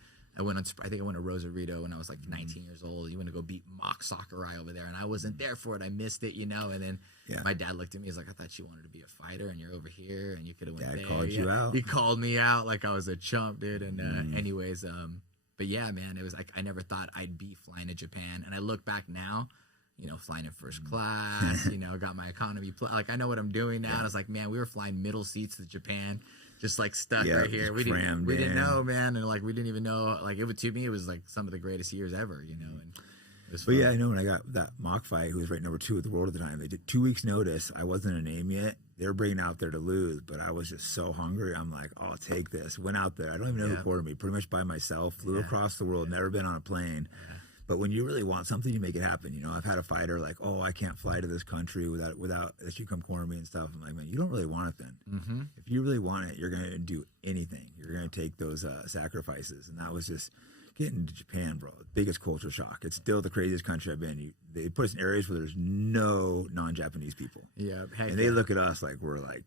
Rosarito when I was like 19 years old. You went to go beat Mock Sakurai over there, and I wasn't there for it. I missed it, And then my dad looked at me. He's like, I thought you wanted to be a fighter, and you're over here, and you could have went Dad there. called you out. He called me out like I was a chump, dude. And anyways, but yeah, man, it was like I never thought I'd be flying to Japan, and I look back now. Flying in first class, got my economy. Like, I know what I'm doing now. And I was like, man, we were flying middle seats to Japan, just like stuck right here. We didn't know, man. And like, we didn't even know, like, to me, it was like some of the greatest years ever, And it was fun. But yeah, I know when I got that mock fight, who was ranked number 2 at the world at the time, they did 2 weeks notice. I wasn't a name yet. They were bringing out there to lose, but I was just so hungry. I'm like, oh, I'll take this. Went out there. I don't even know who quartered me. Pretty much by myself. Flew across the world. Never been on a plane. Yeah. But when you really want something, you make it happen. I've had a fighter like, oh, I can't fly to this country without that you come corner me and stuff. I'm like, man, you don't really want it then. Mm-hmm. If you really want it, you're going to do anything. You're going to take those sacrifices. And that was just getting to Japan, bro, biggest culture shock. It's still the craziest country I've been. They put us in areas where there's no non-Japanese people. Yeah, and they look at us like we're like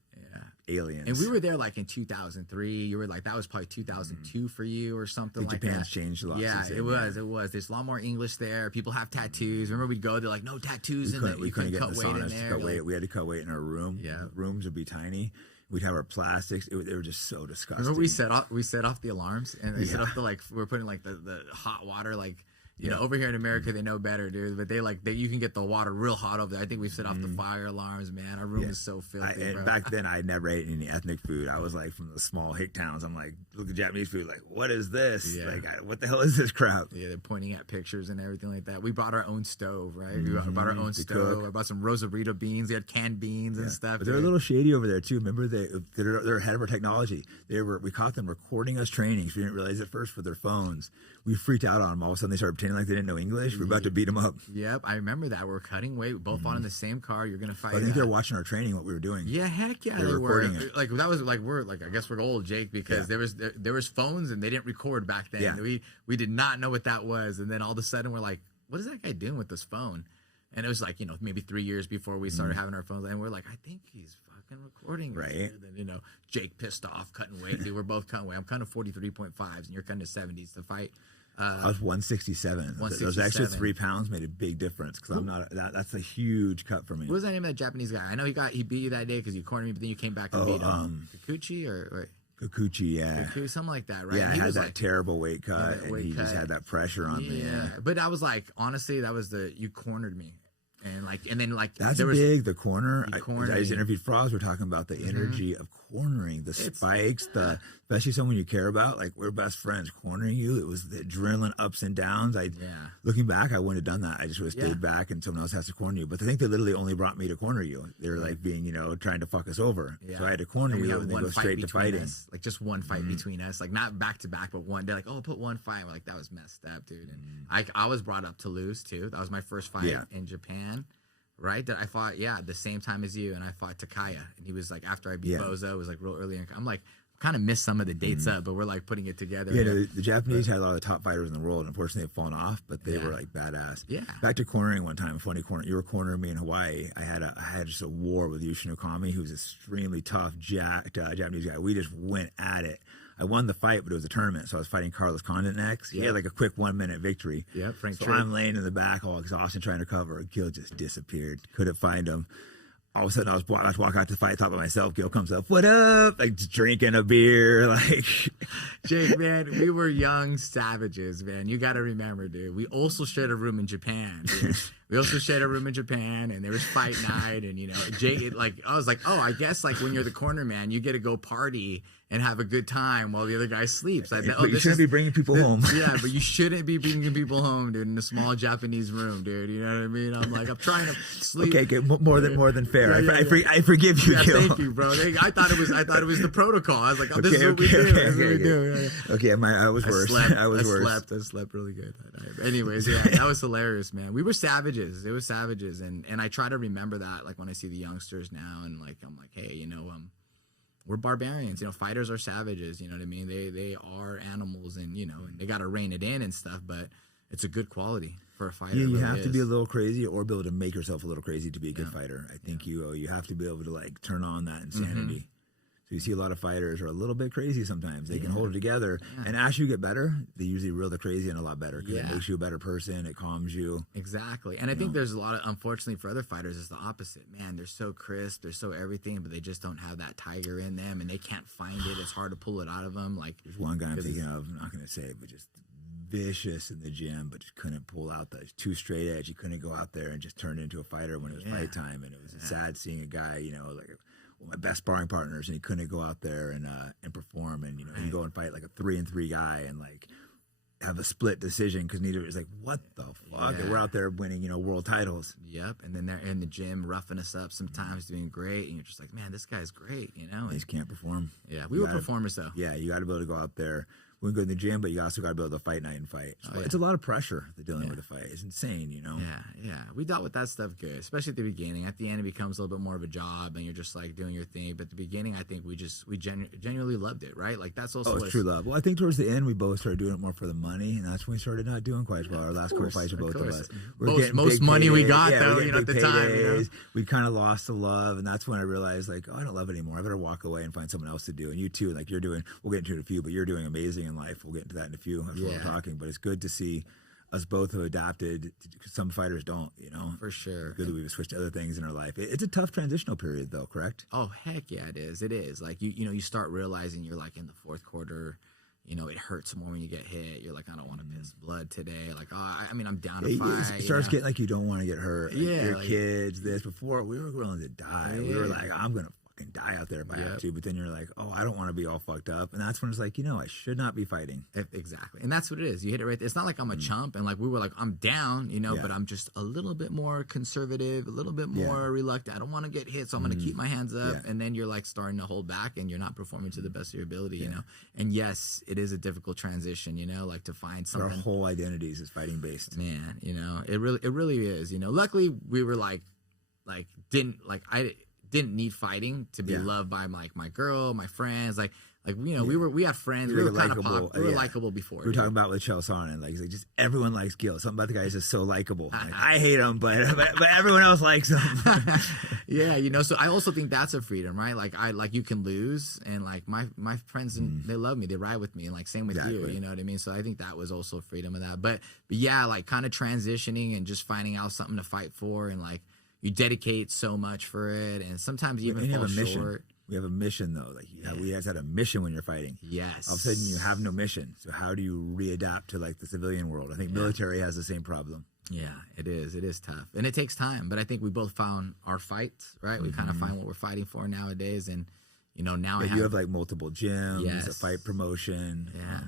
aliens. And we were there like in 2003. You were like, that was probably 2002 for you or something like that. Japan's changed a lot. Yeah, it was. There's a lot more English there. People have tattoos. Remember we'd go, they're like, no tattoos in there. We couldn't get in the saunas to cut weight. Like, we had to cut weight in our room. Yeah. Rooms would be tiny. We'd have our plastics. They were just so disgusting. Remember we set off the alarms and they set off the like we're putting like the hot water like you know over here in America they know better, dude. But they you can get the water real hot over there. I think we set off the fire alarms, man. Our room is so filthy. And back then I never ate any ethnic food. I was like from the small hick towns. I'm like, look at Japanese food. Like, what is this? Yeah. Like, what the hell is this crap? Yeah, they're pointing at pictures and everything like that. We brought our own stove, right? We brought our own stove. I bought some Rosarito beans. They had canned beans and stuff. But they're a little shady over there too. Remember, they're ahead of our technology. We caught them recording us trainings. We didn't realize it first with their phones. We freaked out on them. All of a sudden, they started pretending like they didn't know English. We're about to beat them up. Yep, I remember that. We're cutting weight. We both on in the same car. You're gonna fight. I think they're watching our training, what we were doing. Yeah, heck yeah, they were recording it. Like that was like I guess we're old, Jake, because there was phones and they didn't record back then. Yeah. We did not know what that was, and then all of a sudden we're like, what is that guy doing with this phone? And it was like maybe 3 years before we started having our phones, and we're like, I think he's fucking recording. Right. And then Jake pissed off, cutting weight. Dude, we're both cutting weight. I'm cutting 43.5s, and you're cutting to 70s to fight. I was 167. Those extra 3 pounds made a big difference because I'm not. That's a huge cut for me. What was the name of that Japanese guy? I know he beat you that day because you cornered me, but then you came back and beat him. Kikuchi or Kikuchi, yeah. Kikuchi, something like that, right? Yeah, he had that terrible weight cut, and he just had that pressure on me. Yeah, but I was like, honestly, that was you cornered me. And then that's big. The corner. I just interviewed Frost. We're talking about the energy of cornering, the spikes, especially someone you care about. Like we're best friends. Cornering you, it was the adrenaline ups and downs. Looking back, I wouldn't have done that. I just would have stayed back, and someone else has to corner you. But I think they literally only brought me to corner you. They were like being, trying to fuck us over. Yeah. So I had to corner you and then go straight to fighting. Like just one fight between us, like not back to back, but one. They're like, oh, put one fight. We're like, that was messed up, dude. And I was brought up to lose too. That was my first fight in Japan. Right, that I fought, the same time as you, and I fought Takaya, and he was like after I beat Bozo, it was like real early. I'm like, kind of missed some of the dates up, but we're like putting it together. Yeah, the Japanese had a lot of the top fighters in the world. Unfortunately, they've fallen off, but they were like badass. Yeah. Back to cornering one time, funny corner. You were cornering me in Hawaii. I had just a war with Yushin Okami, who's extremely tough, Japanese guy. We just went at it. I won the fight, but it was a tournament, so I was fighting Carlos Condit next. He had like a quick 1 minute victory. Yeah, Frank. So I'm laying in the back, all exhausted, trying to cover. Gil just disappeared. Couldn't find him. All of a sudden, I was walking out to the fight, thought by myself. Gil comes up, what up? Like just drinking a beer, like. Jake, man, we were young savages, man. You got to remember, dude. We also shared a room in Japan. Dude. We also shared a room in Japan, and there was fight night, and Jake. I was like, oh, I guess like when you're the corner man, you get to go party and have a good time while the other guy sleeps. But you shouldn't be bringing people home. Yeah, but you shouldn't be bringing people home, dude, in a small Japanese room, dude. You know what I mean? I'm like, I'm trying to sleep. Okay, more than fair. I forgive you, Gil. Thank you, bro. I thought it was the protocol. I was like, oh, this is what we do. This is what we do. Okay, I was worse. I slept really good that night. Anyways, that was hilarious, man. We were savages. It was savages, and I try to remember that, like when I see the youngsters now, and like I'm like, hey, we're barbarians. Fighters are savages. You know what I mean? They are animals, and and they got to rein it in and stuff. But it's a good quality for a fighter. Yeah, you have to be a little crazy, or be able to make yourself a little crazy to be a good fighter. I think you have to be able to like turn on that insanity. So you see a lot of fighters are a little bit crazy sometimes. They can hold it together. And as you get better, they usually reel the crazy in a lot better because it makes you a better person. It calms you. Exactly. And I think there's a lot of, unfortunately for other fighters, it's the opposite. Man, they're so crisp. They're so everything, but they just don't have that tiger in them, and they can't find it. It's hard to pull it out of them. Like there's one guy I'm thinking of, I'm not going to say it, but just vicious in the gym, but just couldn't pull out the too straight edge. He couldn't go out there and just turn into a fighter when it was fight time. And it was sad seeing a guy, like my best sparring partners, and he couldn't go out there and perform, and he'd go and fight like a 3-3 guy and like have a split decision because neither is like, what the fuck? And we're out there winning, world titles. Yep. And then they're in the gym roughing us up sometimes, doing great, and you're just like, man, this guy's great, They just can't perform. Yeah, we were performers though. Yeah, you got to be able to go out there we can go to the gym, but you also got to be able to fight night and fight. So it's a lot of pressure dealing with a fight. It's insane, you know? Yeah. We dealt with that stuff good, especially at the beginning. At the end, it becomes a little bit more of a job, and you're just like doing your thing. But at the beginning, I think we genuinely loved it, right? Like that's also it's true love. Well, I think towards the end, we both started doing it more for the money, and that's when we started not doing quite as well. Our last couple fights for both of us. Most money we got, though, at the time. You know? We kind of lost the love, and that's when I realized, like, I don't love it anymore. I better walk away and find someone else to do. And you too, like you're doing. We'll get into it in a few, but you're doing amazing in life. We'll get into that in a few after we're talking. But it's good to see us both have adapted. Some fighters don't, you know. For sure. Good that we've switched to other things in our life. It's a tough transitional period, though. Correct? Oh heck yeah, it is. It is. Like you start realizing you're like in the fourth quarter. You know, it hurts more when you get hit. You're like, I don't want to piss blood today. Like, I'm down to fight. It starts getting like you don't want to get hurt. Like your like, kids. Before we were willing to die. Yeah. We were like, I'm gonna fucking die out there if I have to. But then you're like, oh, I don't want to be all fucked up. And that's when it's like, I should not be fighting. Exactly. And that's what it is. You hit it right there. It's not like I'm a chump and like we were like, I'm down, but I'm just a little bit more conservative, a little bit more reluctant. I don't want to get hit, so I'm going to keep my hands up. Yeah. And then you're like starting to hold back and you're not performing to the best of your ability, you know? And yes, it is a difficult transition, like to find something. Our whole identities is fighting based. Man, it really is, Luckily we were I didn't need fighting to be loved by my girl, my friends, we had friends. We were kind of pop. We were likable before. We were talking about with Chael Sonnen, like just everyone likes Gil. Something about the guy is just so likable. Like, I hate him, but everyone else likes him. Yeah, so I also think that's a freedom, right? Like you can lose, and like my friends they love me, they ride with me, and like same with you. You know what I mean? So I think that was also freedom of that. But yeah, like kind of transitioning and just finding out something to fight for, and like you dedicate so much for it, and sometimes you even fall short. We have a mission, though. Like we guys had a mission when you're fighting. Yes. All of a sudden, you have no mission. So how do you readapt to like the civilian world? I think military has the same problem. Yeah, it is. It is tough, and it takes time. But I think we both found our fights, right? We kind of find what we're fighting for nowadays, and now you have like multiple gyms, a fight promotion. Yeah.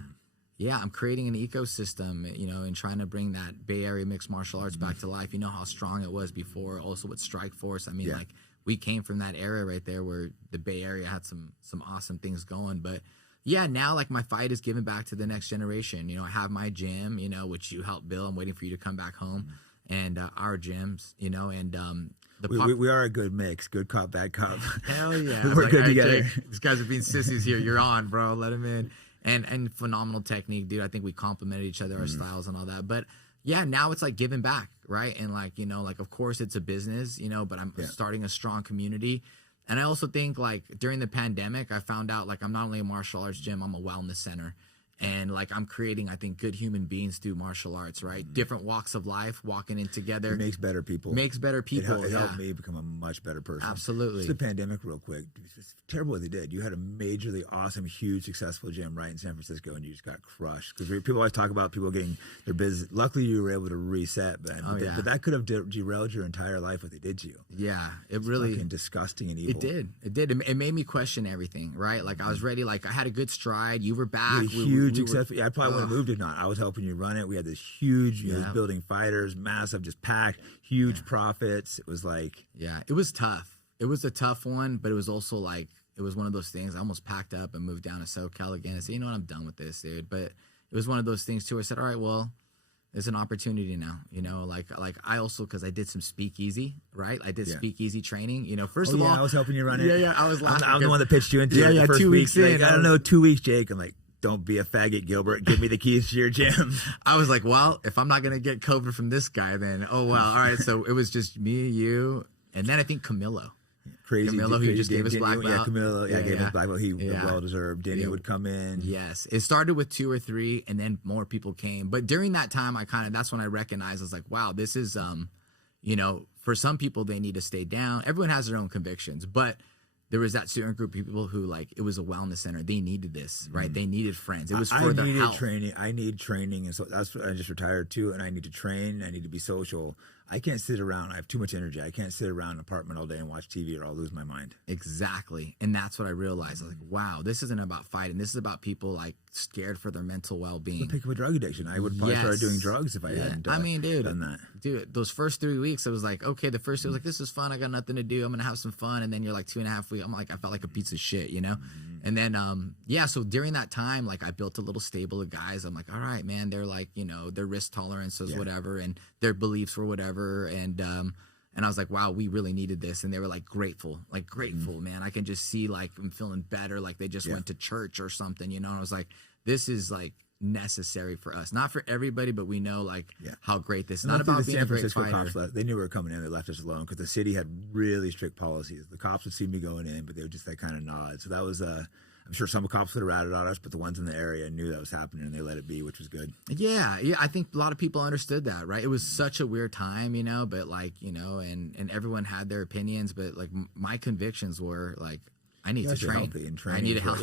Yeah, I'm creating an ecosystem, and trying to bring that Bay Area mixed martial arts back to life. You know how strong it was before, also with Strikeforce. I mean, like we came from that era right there where the Bay Area had some awesome things going. But yeah, now like my fight is giving back to the next generation. I have my gym, which you helped build. I'm waiting for you to come back home, and our gyms, and we are a good mix, good cop, bad cop. Hell yeah, we're good together. Jake, these guys are being sissies here. You're on, bro. Let them in. And phenomenal technique, dude. I think we complemented each other, our styles and all that. But yeah, now it's like giving back, right? And like, like of course it's a business, but I'm starting a strong community. And I also think like during the pandemic, I found out like I'm not only a martial arts gym, I'm a wellness center. And like I'm creating, I think, good human beings through martial arts, right? Different walks of life, walking in together. It makes better people. It helped me become a much better person. Absolutely. Just the pandemic real quick. It's terrible what they did. You had a majorly awesome, huge, successful gym right in San Francisco, and you just got crushed. Because people always talk about people getting their business. Luckily, you were able to reset, Ben. But that could have derailed your entire life, what they did to you. Yeah, it's really fucking disgusting and evil. It did. It made me question everything, right? Like I was ready. Like I had a good stride. You were back. I probably would have moved it not. I was helping you run it. We had this huge, building fighters, massive, just packed, huge profits. It was like, it was tough. It was a tough one, but it was also like, it was one of those things. I almost packed up and moved down to SoCal again. I said, you know what, I'm done with this, dude. But it was one of those things too. I said, all right, well, there's an opportunity now, like I also, because I did some speakeasy, right? I did speakeasy training, first of all. I was helping you run it. Yeah, I was laughing. I'm the one that pitched you into it. Yeah, 2 weeks in. Like, I don't know, 2 weeks, Jake. I'm like, don't be a faggot, Gilbert. Give me the keys to your gym. I was like, well, if I'm not going to get COVID from this guy, then, oh, well. All right, so it was just me, you, and then I think Camilo. Camilo, who just gave us black belt. Yeah, Camilo, gave us black belt. He well-deserved. Danny would come in. Yes. It started with 2 or 3, and then more people came. But during that time, that's when I recognized, I was like, wow, this is, for some people, they need to stay down. Everyone has their own convictions, but there was that certain group of people who, like, it was a wellness center. They needed this, right? They needed friends. It was for their health. I need training, and so that's what I just retired too. And I need to train. I need to be social. I can't sit around. I have too much energy. I can't sit around an apartment all day and watch TV, or I'll lose my mind. Exactly, and that's what I realized. I was like, wow, this isn't about fighting. This is about people like scared for their mental well-being. Pick up a drug addiction. I would probably start doing drugs if I hadn't. Done that. Dude, those first 3 weeks, I was like, okay. The first, it was like, this is fun. I got nothing to do. I'm gonna have some fun. And then you're like 2.5 weeks. I'm like, I felt like a piece of shit, And then, so during that time, like I built a little stable of guys. I'm like, all right, man, they're like, you know, their risk tolerance was whatever, and their beliefs were whatever. And I was like, wow, we really needed this. And they were like grateful, man. I can just see like I'm feeling better. Like they just went to church or something, you know? And I was like, this is like necessary for us, not for everybody, but we know like how great this is. Not about being a great fighter. Cops they knew we were coming in. They left us alone because the city had really strict policies. The cops would see me going in, but they would just like kind of nod. So that was I'm sure some cops would have ratted on us, but the ones in the area knew that was happening and they let it be, which was good. Yeah. I think a lot of people understood that, right? It was such a weird time, you know, but like, you know, and everyone had their opinions, but like my convictions were like, I need to train. I need to help.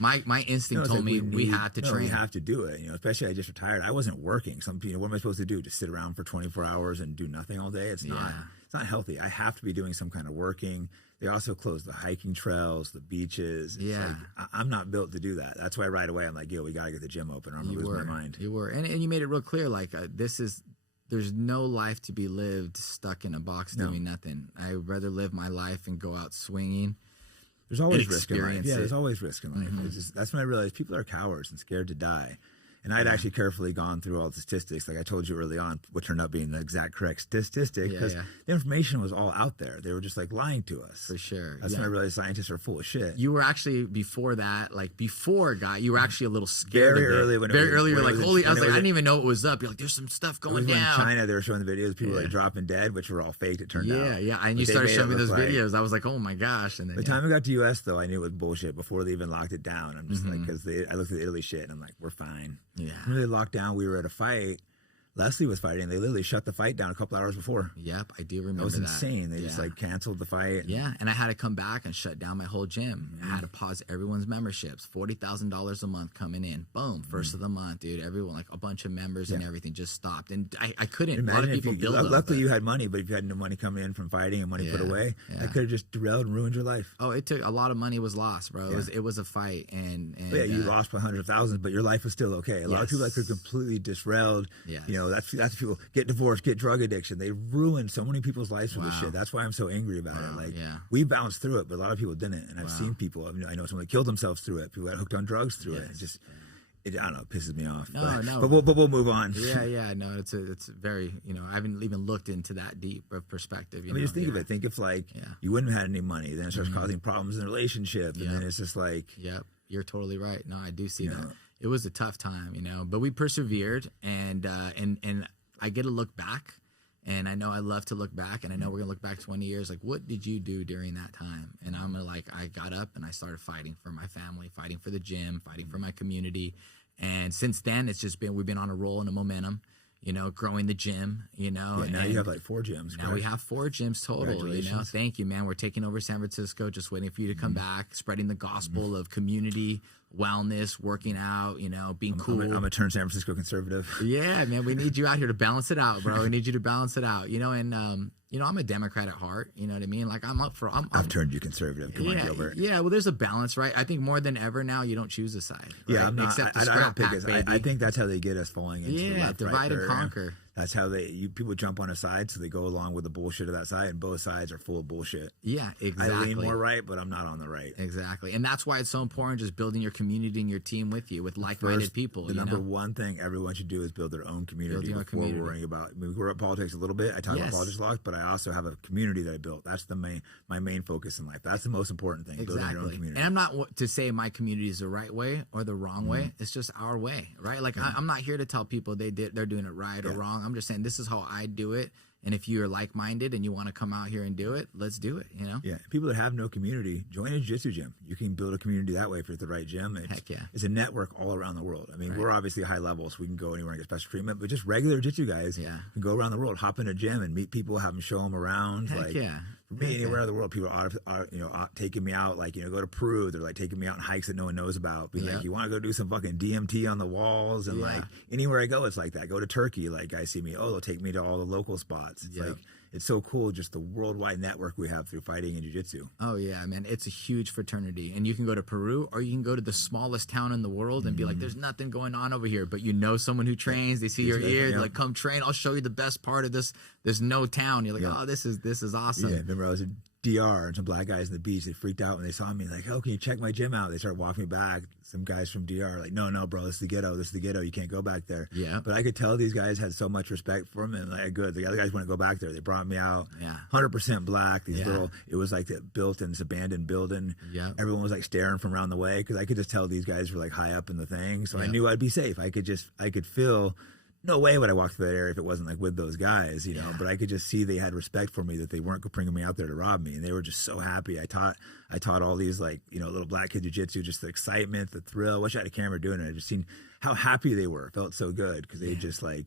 My instinct told me we had to train. We have to do it. You know, especially I just retired. I wasn't working. Some people, what am I supposed to do? Just sit around for 24 hours and do nothing all day? It's not healthy. I have to be doing some kind of working. They also closed the hiking trails, the beaches. Like, I'm not built to do that. That's why right away I'm like, we got to get the gym open or I'm going to lose my mind. You were. And you made it real clear, like there's no life to be lived stuck in a box doing nothing. I'd rather live my life and go out swinging. There's always risk in life. Yeah, there's always risk in life. That's when I realized people are cowards and scared to die. And I'd actually carefully gone through all the statistics, like I told you early on, what turned out being the exact correct statistic, because the information was all out there. They were just like lying to us. For sure. That's when I realized scientists are full of shit. You were actually, before that, like before you were actually a little scared. Very early. You're like, holy, I was like, I didn't even know it was up. You're like, there's some stuff going down. In China, they were showing the videos, people like dropping dead, which were all faked, it turned out. Yeah. And you started showing me those videos. I was like, oh my gosh. And then, by the time I got to US, though, I knew it was bullshit before they even locked it down. I'm just like, because I looked at the Italy shit and I'm like, we're fine. Yeah. When they locked down, we were at a fight. Leslie was fighting. They literally shut the fight down a couple hours before. Yep, I do remember that. That was insane. They just like canceled the fight. Yeah, and I had to come back and shut down my whole gym. I had to pause everyone's memberships. $40,000 a month coming in. Boom, first of the month, dude. Everyone, like a bunch of members and everything just stopped. And I couldn't. Imagine a lot of people build up. Luckily, you had money, but if you had no money coming in from fighting and money put away, that could have just derailed and ruined your life. Oh, it took a lot of money was lost, bro. It was a fight, and you lost by hundreds of thousands, but your life was still okay. A lot of people that could completely derailed. You know, that's people. Get divorced, get drug addiction. They ruined so many people's lives for this shit. That's why I'm so angry about it. Like, we bounced through it, but a lot of people didn't. And I've seen people, I know someone that killed themselves through it. People got hooked on drugs through it. It just, I don't know, it pisses me off. But we'll move on. No, it's very, I haven't even looked into that deep of perspective. Just think of it. Think if like you wouldn't have had any money, then it starts causing problems in the relationship. And then it's just like. Yep, you're totally right. No, I do see that. It was a tough time, but we persevered and I get to look back, and I know I love to look back, and I know we're gonna look back 20 years. Like, what did you do during that time? And I'm like, I got up and I started fighting for my family, fighting for the gym, fighting for my community, and since then we've been on a roll and a momentum. Growing the gym, now you have like 4 gyms. Now we have 4 gyms total, Thank you, man. We're taking over San Francisco, just waiting for you to come back, spreading the gospel of community, wellness, working out, being cool. I'm a turned San Francisco conservative. Yeah, man. We need you out here to balance it out, bro. We need you to balance it out, and I'm a Democrat at heart. You know what I mean? Like I've turned you conservative. Come on, Gilbert. Yeah, well, there's a balance, right? I think more than ever now, you don't choose a side. Right? Yeah, I'm not. I don't pick a side. I think that's how they get us falling into the left, divide and conquer. That's how people jump on a side, so they go along with the bullshit of that side, and both sides are full of bullshit. Yeah, exactly. I lean more right, but I'm not on the right. Exactly, and that's why it's so important just building your community and your team with you, with like-minded people. The number one thing everyone should do is build their own community before worrying about. We grew up politics a little bit. I talk about politics a lot, but I also have a community that I built. That's my main focus in life. That's the most important thing. Building your own community. And I'm not to say my community is the right way or the wrong way. It's just our way, right? Like I'm not here to tell people they're doing it right or wrong. I'm just saying this is how I do it. And if you're like-minded and you want to come out here and do it, let's do it, Yeah, people that have no community, join a jiu-jitsu gym. You can build a community that way if you're at the right gym. It's a network all around the world. I mean, we're obviously high level, so we can go anywhere and get special treatment, but just regular jiu-jitsu guys can go around the world, hop in a gym and meet people, have them show them around. For me, anywhere in the world, people are taking me out, like, go to Peru. They're like taking me out on hikes that no one knows about. Be like, you want to go do some fucking DMT on the walls? And like anywhere I go, it's like that. Go to Turkey, like guys see me, they'll take me to all the local spots. It's like, it's so cool, just the worldwide network we have through fighting and jiu-jitsu. Oh, yeah, man. It's a huge fraternity. And you can go to Peru or you can go to the smallest town in the world and be like, there's nothing going on over here. But someone who trains, they see your ear, they're like, come train. I'll show you the best part of this no town. You're like, oh, this is awesome. Yeah, remember I was DR and some black guys on the beach. They freaked out when they saw me. Like, oh, can you check my gym out? They started walking me back. Some guys from DR like, no, bro, this is the ghetto. This is the ghetto. You can't go back there. Yeah. But I could tell these guys had so much respect for him, and like, good. The other guys want to go back there. They brought me out. Yeah. 100% black. These little. It was like built in this abandoned building. Yeah. Everyone was like staring from around the way because I could just tell these guys were like high up in the thing. So I knew I'd be safe. I could feel. No way would I walk through that area if it wasn't like with those guys, you know. But I could just see they had respect for me, that they weren't bringing me out there to rob me, and they were just so happy. I taught all these like, you know, little black kid jiu-jitsu, just the excitement, the thrill. I wish I had a camera doing it. I just seen how happy they were. It felt so good because they just like,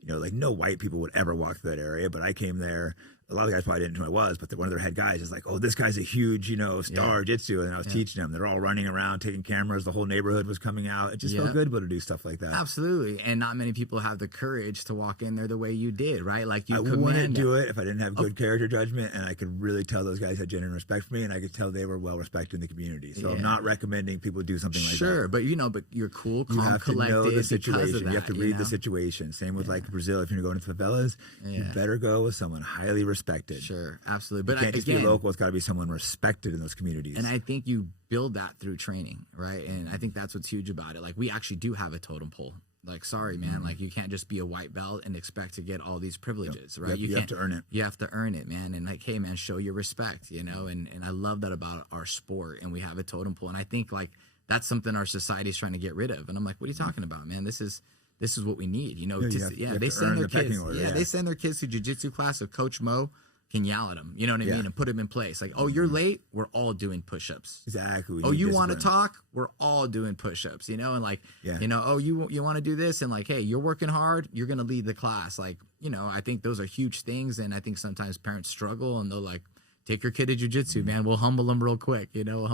you know, like no white people would ever walk through that area. But I came there. A lot of the guys probably didn't know who I was, but one of their head guys is like, oh, this guy's a huge, you know, star jiu-jitsu. And I was teaching them. They're all running around, taking cameras. The whole neighborhood was coming out. It just felt good to be able to do stuff like that. Absolutely. And not many people have the courage to walk in there the way you did, right? Like you wouldn't do it if I didn't have good character judgment, and I could really tell those guys had genuine respect for me, and I could tell they were well respected in the community. So I'm not recommending people do something like that. Sure, but you know, but you're cool, calm, you have collected. to know the situation. That, you have to read the situation. Same with like Brazil. If you're going to favelas, you better go with someone highly respected. Sure. Absolutely. But you can't just be local. It's got to be someone respected in those communities. And I think you build that through training, right? And I think that's what's huge about it. Like, we actually do have a totem pole. Like, sorry, man. Like, you can't just be a white belt and expect to get all these privileges, right? You have to earn it. You have to earn it, man. And like, hey, man, show your respect, you know? And I love that about our sport. And we have a totem pole. And I think, like, that's something our society is trying to get rid of. And I'm like, what are you talking about, man? This is what we need, you know? They send their kids. They send their kids to jiu-jitsu class. So Coach Mo can yell at them, you know what I mean, and put them in place. Like, oh, you're late, we're all doing push-ups. Exactly. Oh, you want to talk, we're all doing push-ups, you know, and like, you know, oh, you want to do this, and like, hey, you're working hard, you're gonna lead the class. Like, you know, I think those are huge things, and I think sometimes parents struggle, and they'll like, take your kid to jiu-jitsu, man, we'll humble them real quick, you know,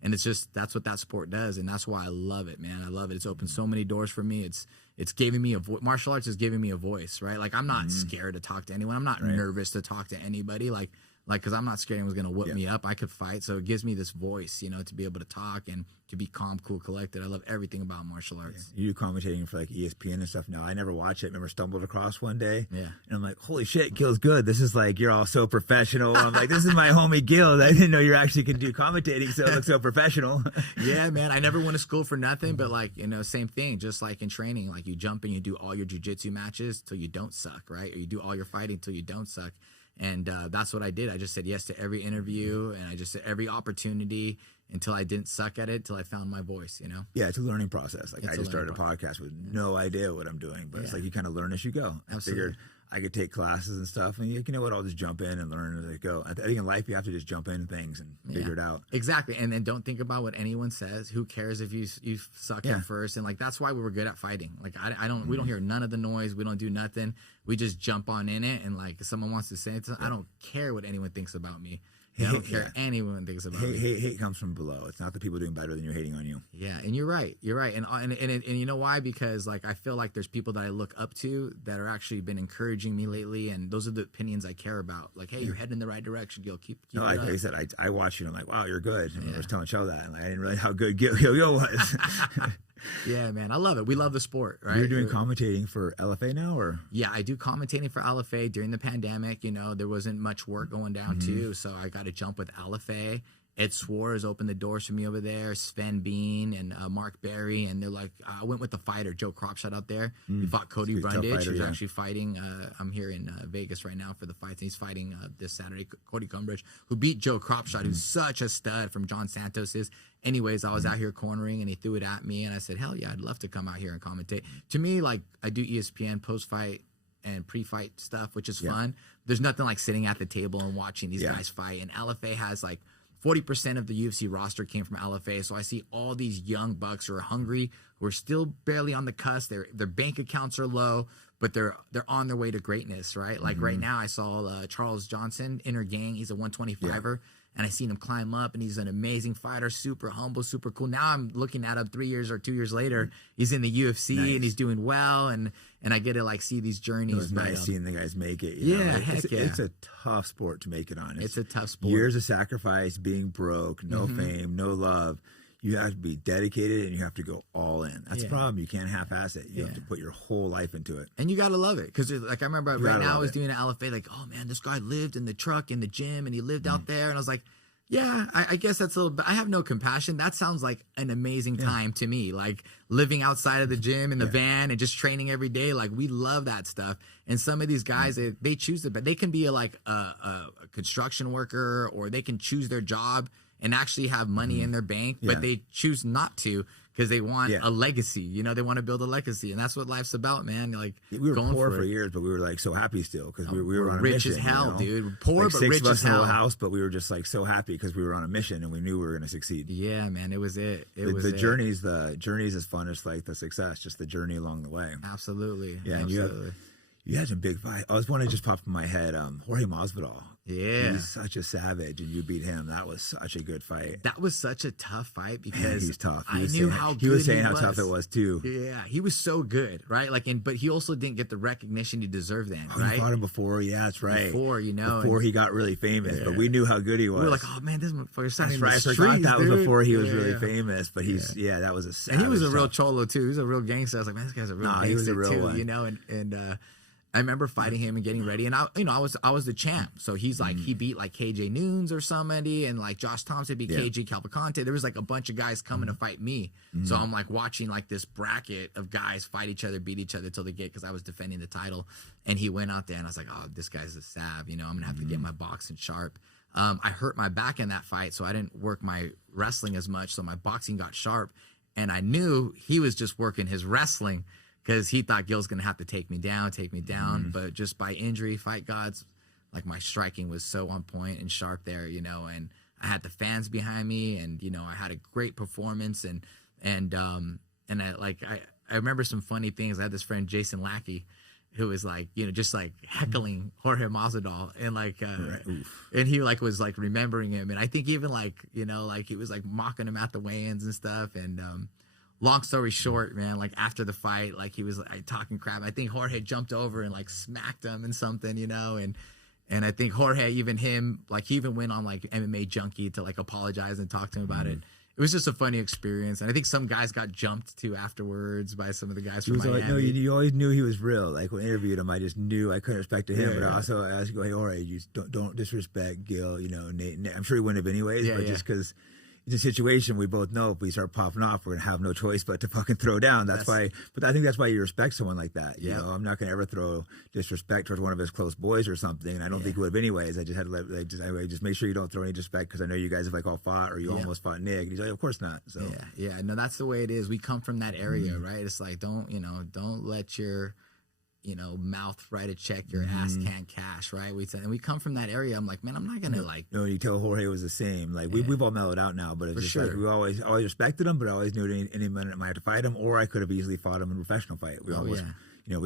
and it's just, that's what that sport does, and that's why I love it, man. I love it. It's opened so many doors for me. It's giving me a voice. Martial arts is giving me a voice, right? Like, I'm not scared to talk to anyone. I'm not nervous to talk to anybody. Like, because I'm not scared anyone's going to whip me up. I could fight. So it gives me this voice, you know, to be able to talk and to be calm, cool, collected. I love everything about martial arts. You do commentating for like ESPN and stuff now. I never watch it. I remember stumbled across one day. And I'm like, holy shit, Gil's good. This is like, you're all so professional. I'm like, this is my homie Gil. I didn't know you actually can do commentating, so it looks so professional. Yeah, man. I never went to school for nothing, but like, you know, same thing. Just like in training, like you jump and you do all your jiu-jitsu matches till you don't suck, right? Or you do all your fighting till you don't suck. And that's what I did. I just said yes to every interview, and I just said every opportunity until I didn't suck at it, till I found my voice, you know? Yeah, it's a learning process. Like, I just started a podcast with no idea what I'm doing, but it's like you kind of learn as you go. I figured I could take classes and stuff, and you know what, I'll just jump in and learn as I go. I think in life you have to just jump in things and figure it out. Exactly. And then don't think about what anyone says. Who cares if you suck at first? And like, that's why we were good at fighting. Like, we don't hear none of the noise. We don't do nothing. We just jump on in it. And like, if someone wants to say it, I don't care what anyone thinks about me. I don't care anyone thinks about me. Hate comes from below. It's not the people doing better than you hating on you. Yeah, and you're right. You're right. And you know why? Because like, I feel like there's people that I look up to that are actually been encouraging me lately, and those are the opinions I care about. Like, hey, you're heading in the right direction, Gil. Keep it like up. I said, I watch you and I'm like, wow, you're good. And I was telling Cho that, and like, I didn't realize how good Gil was. Yeah, man, I love it. We love the sport, right? You're doing commentating for LFA now, or? Yeah, I do commentating for LFA during the pandemic. You know, there wasn't much work going down too, so I got to jump with LFA. Ed Suarez opened the doors for me over there, Sven Bean and Mark Berry, and they're like, I went with the fighter, Joe Cropshot out there. He fought Cody Brundage, who's actually fighting. I'm here in Vegas right now for the fights, and he's fighting this Saturday, Cody Cumbridge, who beat Joe Cropshot, who's such a stud from John Santos is. Anyways, I was out here cornering, and he threw it at me, and I said, hell yeah, I'd love to come out here and commentate. To me, like, I do ESPN post-fight and pre-fight stuff, which is fun. There's nothing like sitting at the table and watching these guys fight, and LFA has like 40% of the UFC roster came from LFA, so I see all these young bucks who are hungry, who are still barely on the cusp. Their bank accounts are low, but they're on their way to greatness, right? Like right now, I saw Charles Johnson, Inner Gang. He's a 125er, and I seen him climb up, and he's an amazing fighter, super humble, super cool. Now I'm looking at him 3 years or 2 years later. He's in the UFC, and he's doing well, and I get to like see these journeys. It was nice seeing the guys make it. It's a tough sport to make it on. It's a tough sport. Years of sacrifice, being broke, no fame, no love. you have to be dedicated and you have to go all in. That's the problem. You can't half-ass it. You have to put your whole life into it. And you got to love it. Because like I remember right now I was doing an LFA, like, oh man, this guy lived in the truck in the gym and he lived out there. And I was like, yeah, I guess that's a little bit, I have no compassion. That sounds like an amazing time to me. Like living outside of the gym in the van and just training every day. Like we love that stuff. And some of these guys, they choose it, but they can be like a construction worker, or they can choose their job and actually have money in their bank, but they choose not to because they want a legacy. You know, they want to build a legacy, and that's what life's about, man. Like we were poor for years, but we were like so happy still because we were on a rich mission. As hell, dude. Poor like but six rich of us as in a hell. little house, but we were just like so happy because we were on a mission and we knew we were going to succeed. Yeah, man, it was it. The journey's as fun as like the success, just the journey along the way. Absolutely. Yeah, absolutely. and you had some big fights. I was one that just popped in my head. Jorge Masvidal. Yeah, he's such a savage, and you beat him. That was such a good fight. That was such a tough fight because man, he's tough. I knew how good he was saying how tough it was too. Yeah, he was so good, right? Like, but he also didn't get the recognition he deserved then, right? You fought him before, yeah, that's right. Before he got really famous, but we knew how good he was. We were like, oh man, this motherfucker's signing right. the streets, that was dude. before he was really famous, but that was a savage. And he was a real cholo too. He was a real gangster. I was like, man, this guy's a real gangster he was a real too, one. you know. And I remember fighting him and getting ready, and I was the champ. So he's like, he beat like KJ Noons or somebody, and like Josh Thompson beat KJ Cavalcante. There was like a bunch of guys coming to fight me. So I'm like watching like this bracket of guys fight each other, beat each other till they get, because I was defending the title. And he went out there, and I was like, oh, this guy's a sav. You know, I'm gonna have to get my boxing sharp. I hurt my back in that fight, so I didn't work my wrestling as much. So my boxing got sharp, and I knew he was just working his wrestling, because he thought Gil's going to have to take me down. But just by injury, fight gods, like my striking was so on point and sharp there, you know, and I had the fans behind me, and, you know, I had a great performance, and I remember some funny things. I had this friend, Jason Lackey, who was like, you know, just like heckling Jorge Masvidal, and like, and he like was like remembering him. And I think even like, you know, like he was like mocking him at the weigh-ins and stuff. And, long story short, man, like after the fight, like he was like talking crap. I think Jorge jumped over and like smacked him and something, you know, and I think Jorge, even him, like he even went on like MMA Junkie to like apologize and talk to him about it. It was just a funny experience, and I think some guys got jumped too afterwards by some of the guys from Miami. No, you always knew he was real. Like when I interviewed him, I just knew I couldn't respect him, but I was go, hey, Jorge, you don't disrespect Gil. You know, Nate, I'm sure he wouldn't have anyways, but just because. It's a situation we both know if we start popping off, we're gonna have no choice but to fucking throw down. That's why. But I think that's why you respect someone like that. You know, I'm not gonna ever throw disrespect towards one of his close boys or something. And I don't think he would have anyways. I just had to just make sure you don't throw any disrespect, because I know you guys have like all fought, or you almost fought Nick. And he's like, of course not. So no, that's the way it is. We come from that area, right? It's like don't let your mouth write a check your ass can't cash, right? We come from that area. I'm like, man, I'm not gonna like. No, you tell Jorge was the same. Like we've all mellowed out now, but it's just like we always respected him, but I always knew any minute I might have to fight him, or I could have easily fought him in a professional fight. We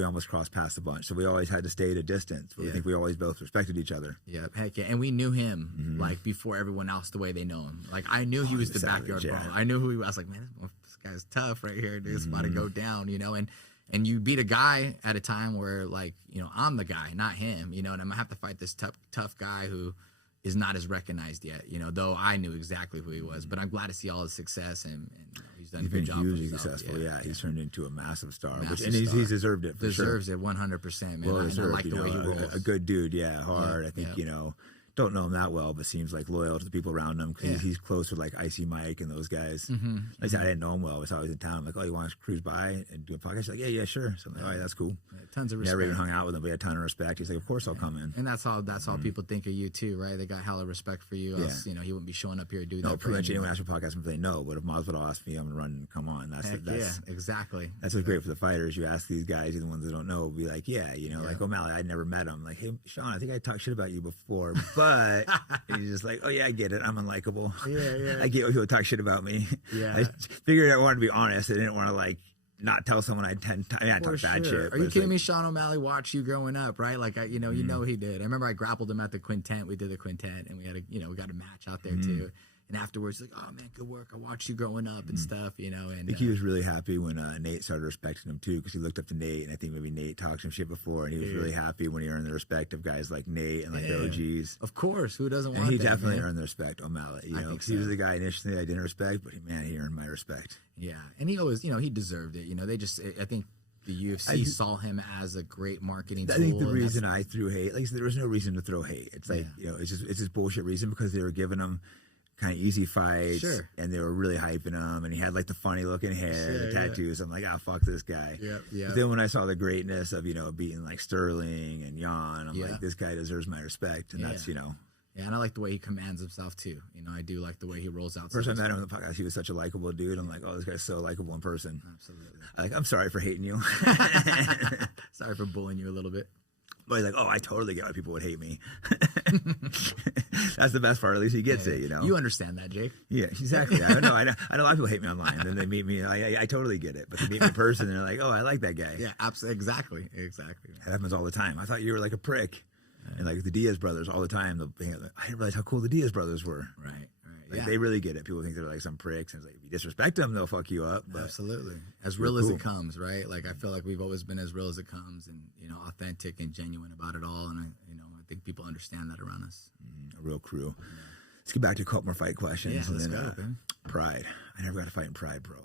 almost crossed paths a bunch, so we always had to stay at a distance. But I think we always both respected each other. Yeah, heck yeah, and we knew him like before everyone else the way they know him. Like I knew he was the backyard brawl. I knew who he was. I was like, man, this guy's tough right here. Dude, it's about to go down, you know. And you beat a guy at a time where, like, you know, I'm the guy, not him, you know, and I'm going to have to fight this tough guy who is not as recognized yet, you know, though I knew exactly who he was. But I'm glad to see all his success, and he's done a good job. Hugely successful, he's turned into a massive star. He's deserved it for Deserves it 100%, man. Well, I like the way he rolls. A good dude, hard. I think, you know, don't know him that well, but seems like loyal to the people around him, because he's close with like Icy Mike and those guys. Like I said, I didn't know him well. I was always in town. I'm like, oh, you want to cruise by and do a podcast? He's like, yeah, sure. So I'm like, all right, that's cool. Tons of respect. Never even hung out with him, but he had a ton of respect. He's like, of course I'll come in. And that's how people think of you too, right? They got hella respect for you. Else, you know, he wouldn't be showing up here to do that. No, pretty much anyone asks for a podcast, if they know. But if Masvidal asks me, I'm gonna run and come on. That's exactly. That's what's great for the fighters. You ask these guys, the ones that don't know, be like, like O'Malley, I'd never met him. Like, hey, Sean, I think I talked shit about you before, but he's just like, oh yeah, I get it. I'm unlikable. I get when people talk shit about me. I figured I wanted to be honest. I didn't want to like not tell someone I talk bad shit. Are you kidding me? Sean O'Malley watched you growing up, right? Like, you know he did. I remember I grappled him at the quintet. We did the quintet, and we had we got a match out there too. And afterwards, like, oh man, good work. I watched you growing up and stuff, you know. And I think he was really happy when Nate started respecting him too, because he looked up to Nate, and I think maybe Nate talked to him shit before, and he was really happy when he earned the respect of guys like Nate and like the OGs. Of course, who doesn't want and he that? definitely man? earned the respect, O'Malley. You know, think because he was the guy initially I didn't respect, but man, he earned my respect. Yeah, and he always, you know, he deserved it. You know, I think the UFC saw him as a great marketing tool. I think the reason I threw hate, like there was no reason to throw hate. It's like you know, it's just bullshit reason because they were giving him kind of easy fights, and they were really hyping him, and he had like the funny looking hair, the tattoos. I'm like, fuck this guy. But then when I saw the greatness of, you know, beating like Sterling and Jan, I'm like, this guy deserves my respect, and that's, you know. Yeah, and I like the way he commands himself too. You know, I do like the way he rolls out. First time I met him on the podcast, he was such a likable dude. I'm like, oh, this guy's so likable in person. Absolutely. Like, I'm sorry for hating you. Sorry for bullying you a little bit. But he's like, oh, I totally get why people would hate me. That's the best part. At least he gets it, you know. You understand that, Jake? Yeah, exactly. I know a lot of people hate me online, and then they meet me. I totally get it. But they meet me in person, and they're like, oh, I like that guy. Yeah, absolutely, exactly. That happens all the time. I thought you were like a prick. And like the Diaz brothers, all the time, I didn't realize how cool the Diaz brothers were. Right. Like, they really get it. People think they're like some pricks, and it's like, if you disrespect them, they'll fuck you up. But absolutely, as real as it comes, right? Like I feel like we've always been as real as it comes, and you know, authentic and genuine about it all. And I think people understand that around us. A real crew. Let's get back to a couple more fight questions. Yeah, let's go. Pride. I never got to fight in Pride, bro.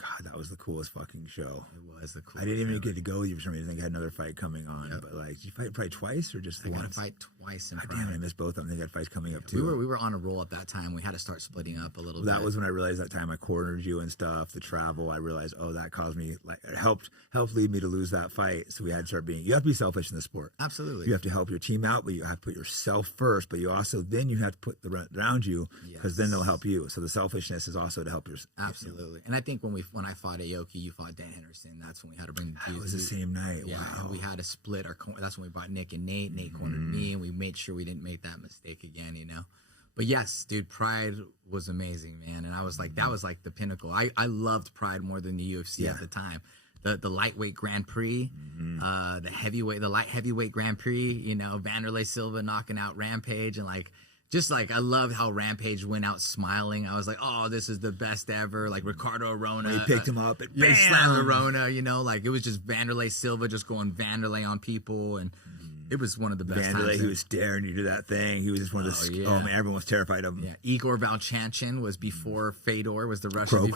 God, that was the coolest fucking show. It was the coolest. I didn't even get to go with you for some reason. I think I had another fight coming on. But like, did you fight Pride twice or just the once? I got to fight twice in Pride. Damn, I missed both of them. They got fights coming up too. We were on a roll at that time. We had to start splitting up a little bit. That was when I realized that time I cornered you and stuff. The travel, I realized, oh, that caused me, like, it helped lead me to lose that fight. So we had to start being. You have to be selfish in the sport. Absolutely. You have to help your team out, but you have to put yourself first. But you also then you have to put the around you, because then they'll help you. So the selfishness is also to help yours. Absolutely. And I think when I fought Aoki, you fought Dan Henderson. That's when we had to bring the It was the same night. Yeah, wow. we had to split our corner. That's when we brought Nick and Nate. Nate cornered me, and we made sure we didn't make that mistake again, you know. But yes, dude, Pride was amazing, man. And I was like, that was like the pinnacle. I loved Pride more than the UFC at the time. The lightweight Grand Prix, the light heavyweight Grand Prix, you know, Vanderlei Silva knocking out Rampage, and like, just like, I love how Rampage went out smiling. I was like, oh, this is the best ever. Like Ricardo Arona. He picked him up and bam! Slammed Arona, you know, like it was just Vanderlei Silva just going Vanderlei on people. And it was one of the best Vanderlei, times. he was staring you to that thing. He was just one of the, oh man, everyone was terrified of him. Yeah, Igor Valchanchin was before Fedor was the Russian.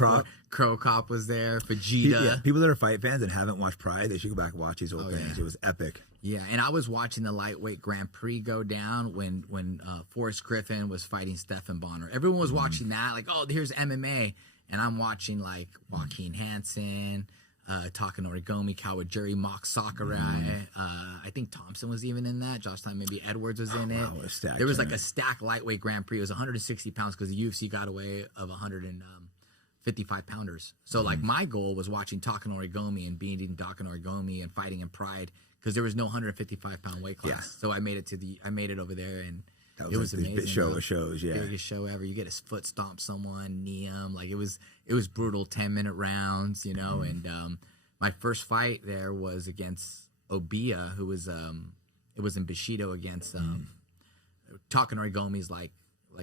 Crow Cop was there. Vegeta. People that are fight fans and haven't watched Pride, they should go back and watch these old things. It was epic. Yeah, and I was watching the lightweight Grand Prix go down when Forrest Griffin was fighting Stephan Bonner. Everyone was watching that, like, oh, here's MMA, and I'm watching like Joaquin Hansen, Takanori Gomi, Kawajiri, Mock Sakurai. I think Thompson was even in that. Josh Time, maybe Edwards was in it. There was like a stacked lightweight Grand Prix. It was 160 pounds because the UFC got away of 155 pounders. So like my goal was watching Takanori Gomi and beating Takanori Gomi and fighting in Pride, because there was no 155-pound weight class. Yeah. So I made it over there, and it was amazing. Big show of shows, biggest show ever. You get a foot stomp someone, knee 'em. Like it was brutal, 10-minute rounds, you know. And my first fight there was against Obia, who was it was in Bushido against Takanori Gomi's like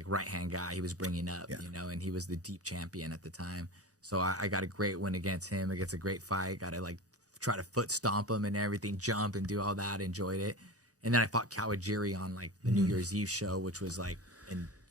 right hand guy. He was bringing up, you know, and he was the deep champion at the time. So I got a great win against him. Against a great fight. Got to like try to foot stomp him and everything, jump and do all that. Enjoyed it. And then I fought Kawajiri on like the New Year's Eve show, which was like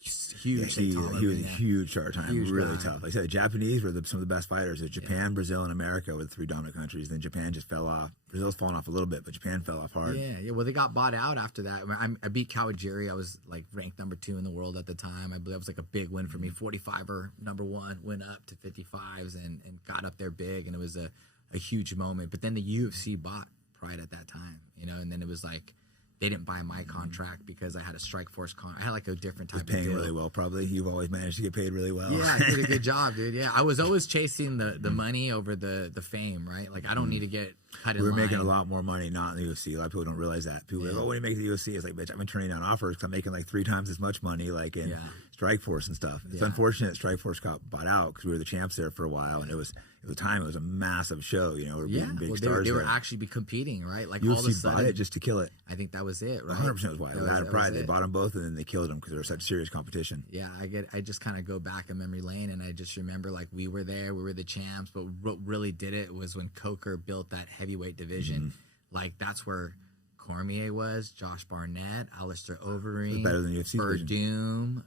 huge. He was a huge start time, really tough. Like I said, the Japanese were some of the best fighters. Japan, Brazil, and America were the three dominant countries. Then Japan just fell off. Brazil's fallen off a little bit, but Japan fell off hard. Yeah. Well, they got bought out after that. I beat Kawajiri. I was like ranked number 2 in the world at the time. I believe it was like a big win for me. 45er, number 1, went up to 55s and got up there big, and it was a huge moment. But then the UFC bought Pride at that time, you know, and then it was like they didn't buy my contract because I had a Strikeforce contract. I had like a different type of deal. Paying really well, probably. You've always managed to get paid really well. Yeah, I did a good job, dude. Yeah, I was always chasing the money over the fame, right? Like I don't need to get cut in line. We were making a lot more money not in the UFC. A lot of people don't realize that. People are like, oh, when you make the UFC, it's like, bitch, I've been turning down offers because I'm making like 3 times as much money, like in Strikeforce and stuff. It's unfortunate Strikeforce got bought out because we were the champs there for a while, and it at the time it was a massive show. You know, we're being big well, stars. they were there. actually be competing, right? Like UFC all of a sudden, bought it just to kill it. I think that was it, right? 100% was why. Out of pride, they bought them both, and then they killed them because they were such serious competition. Yeah, I just kind of go back in memory lane, and I just remember like we were there, we were the champs, but what really did it was when Coker built that heavyweight division. Like that's where Cormier was, Josh Barnett, Alistair Overeem, better than UFC Verdum,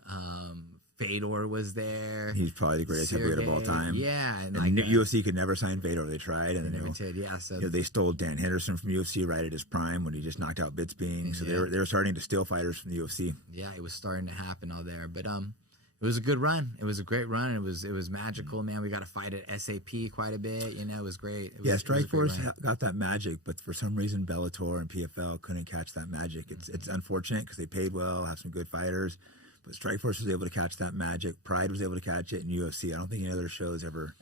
Fedor was there. He's probably the greatest heavyweight of all time. Yeah, and like, UFC could never sign Fedor. They tried, and they never did. Yeah, so they stole Dan Henderson from UFC right at his prime when he just knocked out Bisping. So they were starting to steal fighters from the UFC. Yeah, it was starting to happen all there, but it was a good run. It was a great run. It was magical, man. We got to fight at SAP quite a bit. You know, it was great. Strikeforce got that magic, but for some reason Bellator and PFL couldn't catch that magic. It's unfortunate because they paid well, have some good fighters. But Strikeforce was able to catch that magic. Pride was able to catch it in UFC. I don't think any other shows ever.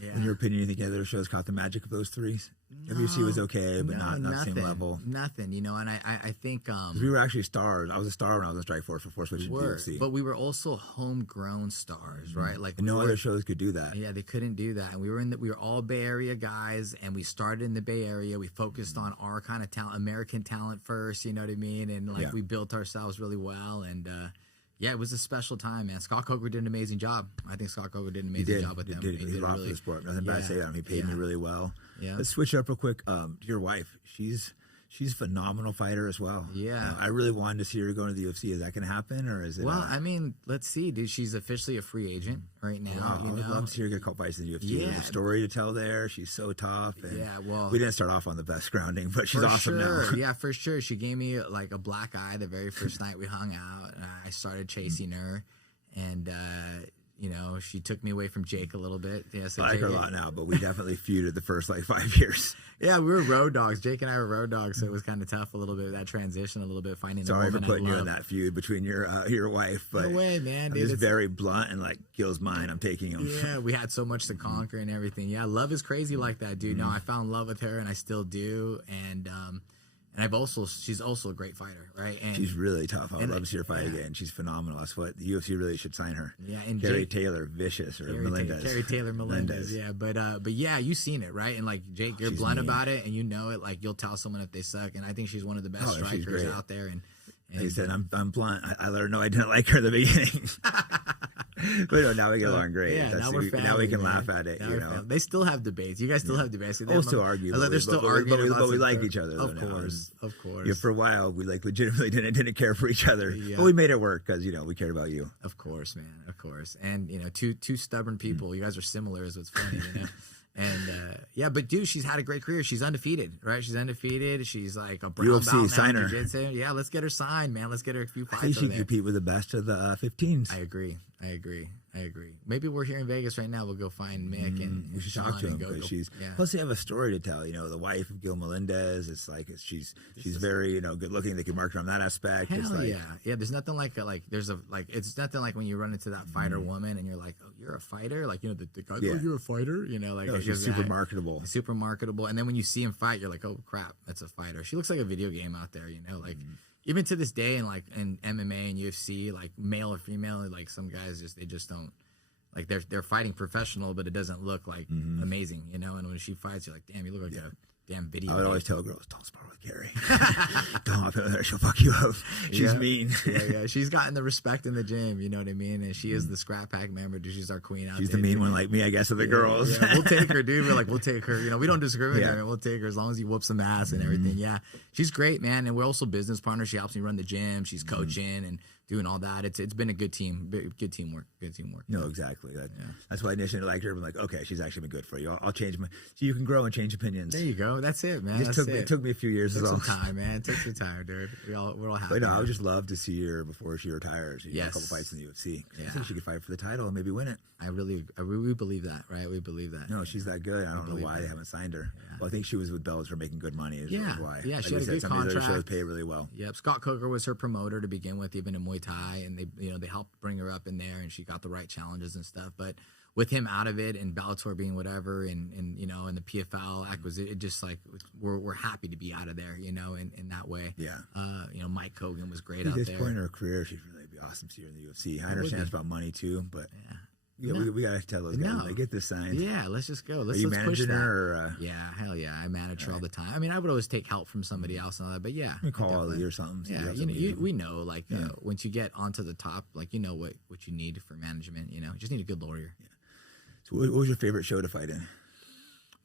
Yeah. In your opinion, you think any other shows caught the magic of those three? No, UFC was okay, but not the same level. Nothing, you know. And I think we were actually stars. I was a star when I was in Strikeforce before switching to UFC. But we were also homegrown stars, right? Like no other shows could do that. Yeah, they couldn't do that. And we were all Bay Area guys, and we started in the Bay Area. We focused on our kind of talent, American talent first. You know what I mean? And like we built ourselves really well, and. Yeah, it was a special time, man. Scott Coker did an amazing job. I think Scott Coker did an amazing job with them. He did a lot for the sport. Nothing bad to say about him. He paid me really well. Yeah. Let's switch up real quick to your wife. She's a phenomenal fighter as well. Yeah. I really wanted to see her go to the UFC. Is that going to happen, or is it? Well, I mean, let's see, dude. She's officially a free agent right now. Wow, I would love to see her get a couple fights in the UFC. Yeah. There's a story to tell there. She's so tough. And well, we didn't start off on the best grounding, but she's awesome now. Yeah, for sure. She gave me like a black eye the very first night we hung out. I started chasing her, and you know, she took me away from Jake a little bit. Yeah, so I like her a lot now, but we definitely feuded the first like 5 years. Yeah, we were road dogs. Jake and I were road dogs, so it was kind of tough a little bit, that transition, a little bit finding. Sorry for putting you in that feud between your wife, but no way, man. Dude, it's very blunt and like Gil's mine. I'm taking him. Yeah, we had so much to conquer and everything. Yeah, love is crazy like that, dude. No, I found love with her, and I still do, and she's also a great fighter, right? And she's really tough. I would love to see her fight again. She's phenomenal. That's what the UFC really should sign her. Yeah, and Carrie Taylor, vicious, or Melendez. Carrie Taylor Melendez. Yeah, but yeah, you've seen it, right? And like Jake, you're blunt about it, and you know it. Like you'll tell someone if they suck, and I think she's one of the best strikers out there. And like you said, I'm blunt. I let her know I didn't like her at the beginning. But now we get along great. Yeah, now we're family, now we can laugh at it. You know, they still have debates. You guys still have debates. We'll still argue. They're still arguing, but we like each other. Of course. Yeah, for a while we like legitimately didn't care for each other, but we made it work because we cared about you. Of course, man. Of course. And two stubborn people. You guys are similar. Is what's funny. And but dude, she's had a great career. She's undefeated, right? She's undefeated. She's like a brown belt now. Sign her. Yeah, let's get her signed, man. Let's get her a few fights. I think she can compete with the best of the 15s. I agree. Maybe we're here in Vegas right now. We'll go find Mick and we should talk to him because plus they have a story to tell. The wife of Gil Melendez. It's like she's very good looking. They can market on that aspect. Hell yeah. There's nothing like it's nothing like when you run into that fighter woman and you're like, oh, you're a fighter. Like the guy, oh, you're a fighter. She's super marketable. Super marketable. And then when you see him fight, you're like, oh crap, that's a fighter. She looks like a video game out there. Even to this day, in MMA and UFC, like male or female, like some guys they just don't like they're fighting professional, but it doesn't look like amazing, And when she fights, you're like, damn, you look like a damn video. I would always tell girls, don't spar with Carrie. Don't hop in there, she'll fuck you up. She's mean. Yeah. She's gotten the respect in the gym, you know what I mean? And she is the Scrap Pack member. Dude, she's our queen out there. She's the mean one like me, I guess, of the girls. Yeah, we'll take her, dude. We'll take her. We don't discriminate. We'll take her as long as you whoop some ass and everything. Yeah, she's great, man. And we're also business partners. She helps me run the gym. She's coaching and doing all that. It's been a good team, good teamwork. No, exactly. That's why I initially liked her. I'm like, okay, she's actually been good for you. I'll change so you can grow and change opinions. There you go. That's it, man. It took me a few years. It took some time, man. It took some time, dude. We're all happy. But no, I would just love to see her before she retires. A couple fights in the UFC. Yeah. I think she could fight for the title and maybe win it. We believe that, right? We believe that. No, she's that good. I don't know why they haven't signed her. Yeah. Well, I think she was with Bellator making good money. Why. Yeah, she had a good contract. Other shows pay really well. Yep. Scott Coker was her promoter to begin with, even in Muay Thai, and they helped bring her up in there, and she got the right challenges and stuff. But with him out of it and Bellator being whatever, and the PFL acquisition, it just like we're happy to be out of there, in that way. Yeah. Mike Hogan was great out there. At this point in her career, she'd really be awesome to see her in the UFC. I understand it's about money too, but Yeah, we gotta tell those guys. No. Like, get this signed. Yeah, let's just go. Let's Are you push managing that. her or? Yeah, hell yeah, I manage her all the time. I mean, I would always take help from somebody else and all that, but yeah, You call Ali or something. So yeah, you know, we know, like, once you get onto the top, like, you know what you need for management. You know, you just need a good lawyer. Yeah. So, what was your favorite show to fight in?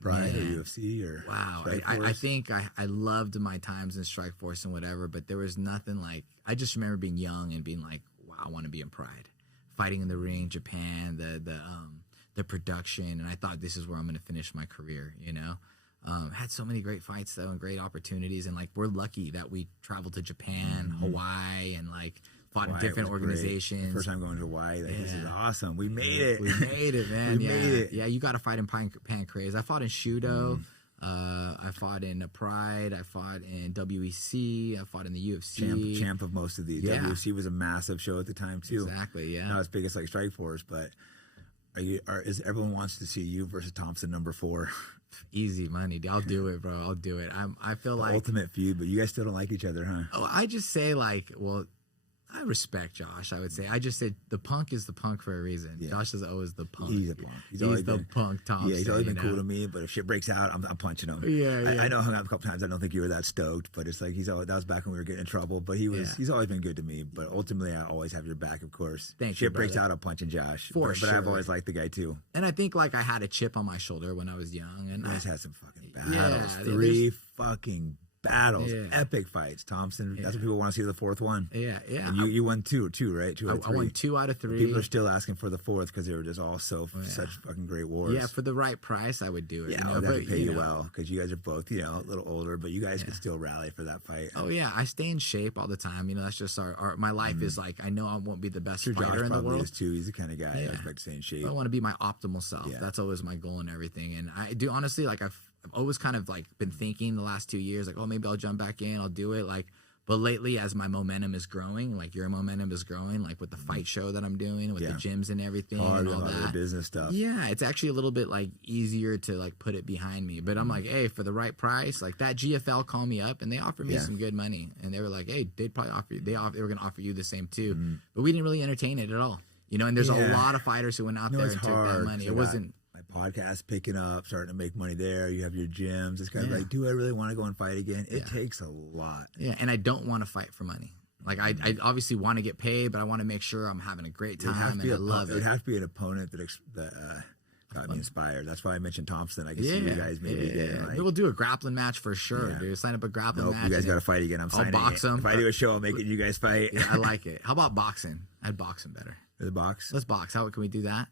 Pride or UFC or? Wow, I think I loved my times in Strikeforce and whatever, but there was nothing like. I just remember being young and being like, wow, I want to be in Pride, fighting in the ring, Japan, the production, and I thought this is where I'm going to finish my career. You know. Had so many great fights though and great opportunities, and like we're lucky that we traveled to Japan, Hawaii, and like fought in different organizations. First time going to Hawaii, like this is awesome. We made it. We made it, man. We made it. Yeah, you got to fight in Pancrase. I fought in Shudo. I fought in Pride. I fought in WEC. I fought in the UFC. Champ of most of these. Yeah. WEC was a massive show at the time too. Exactly. Yeah. Not as big as like Strikeforce, but is everyone wants to see you versus Thompson #4? Easy money. I'll do it, bro. I'll do it. I feel like ultimate feud, but you guys still don't like each other, huh? Oh, I just say like, well, I respect Josh. I would say I just said the punk is the punk for a reason. Yeah. Josh is always the punk. He's a punk. He's the punk. Thompson. Yeah, he's always been cool to me. But if shit breaks out, I'm punching him. Yeah. I know I hung out a couple times. I don't think you were that stoked, but it's like that was back when we were getting in trouble. But he's always been good to me. But ultimately, I always have your back, of course. Thank shit you, breaks out, I'm punching Josh. But I've always liked the guy too. And I think like I had a chip on my shoulder when I was young, and I just had some fucking battles. 3 fucking battles, epic fights. Thompson, that's what people want to see, the 4th one. Yeah. And you won two, right? 2 out of 3. I won 2 out of 3. People are still asking for the 4th because they were just all such fucking great wars. Yeah, for the right price, I would do it. Yeah, that would pay you well because you guys are both, a little older, but you guys could still rally for that fight. Oh yeah, I stay in shape all the time. That's just our my life is like, I know I won't be the best fighter in the world. Is too. He's the kind of guy I like to stay in shape. But I want to be my optimal self. Yeah. That's always my goal and everything. And I do honestly, like I've always kind of like been thinking the last 2 years, like, oh, maybe I'll jump back in, I'll do it. Like, but lately, as my momentum is growing, like your momentum is growing, like with the fight show that I'm doing, with the gyms and everything, and all that business stuff. Yeah, it's actually a little bit like easier to like put it behind me. But I'm like, hey, for the right price, like that GFL called me up and they offered me some good money, and they were like, hey, they'd probably they were gonna offer you the same too, but we didn't really entertain it at all. And there's a lot of fighters who went out there and took that money. It wasn't. My podcast picking up, starting to make money there. You have your gyms. It's kind of like, do I really want to go and fight again? It takes a lot. Yeah, and I don't want to fight for money. Like I obviously want to get paid, but I want to make sure I'm having a great time and I love it. It'd have to be an opponent that got me inspired. That's why I mentioned Thompson. I can see you guys maybe getting like, we'll do a grappling match for sure, dude. Sign up a grappling match. You guys got to fight again. I'll box them. If I do a show, I'll make it you guys fight. Yeah, I like it. How about boxing? I'd box him better. The box? Let's box. How can we do that?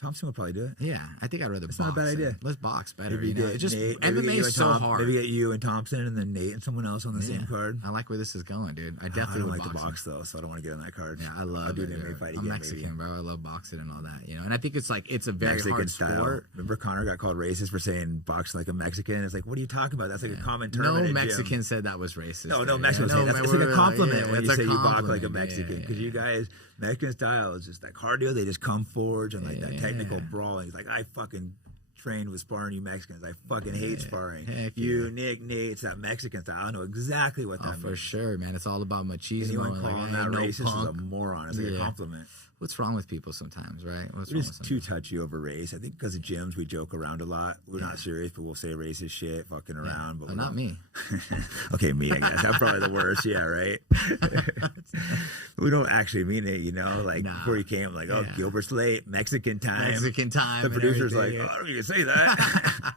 Thompson would probably do it. Yeah, I think I'd rather box. That's not a bad idea. Let's box better. Maybe It's just MMA is so hard. Maybe get you and Thompson and then Nate and someone else on the same card. I like where this is going, dude. I definitely don't would like the box though, so I don't want to get on that card. Yeah, I love I'll do it. an MMA fight again. I'm Mexican, bro. I love boxing and all that, And I think it's like it's a very Mexican hard style. sport. Remember Connor got called racist for saying boxing like a Mexican? It's like, what are you talking about? That's like a common term. No Mexican said that was racist. No Mexican said that. It's like a compliment when you say you box like a Mexican, because you guys, Mexican style is just that cardio. They just come forward and like that technical brawling. It's like, I fucking trained with sparring you Mexicans. I fucking hate sparring. Nate, it's that Mexican style. I know exactly what that means. For sure, man. It's all about machismo. Anyone calling that racist is a moron. It's like a compliment. What's wrong with people sometimes, right? We're just too touchy over race. I think because of gyms, we joke around a lot. We're not serious, but we'll say racist shit, fucking around. But not me. Okay, me, I guess. I'm probably the worst. Yeah, right? We don't actually mean it, Like, before you came, like, oh, Gilbert's late, Mexican time. The producer's like, oh, I don't even say that.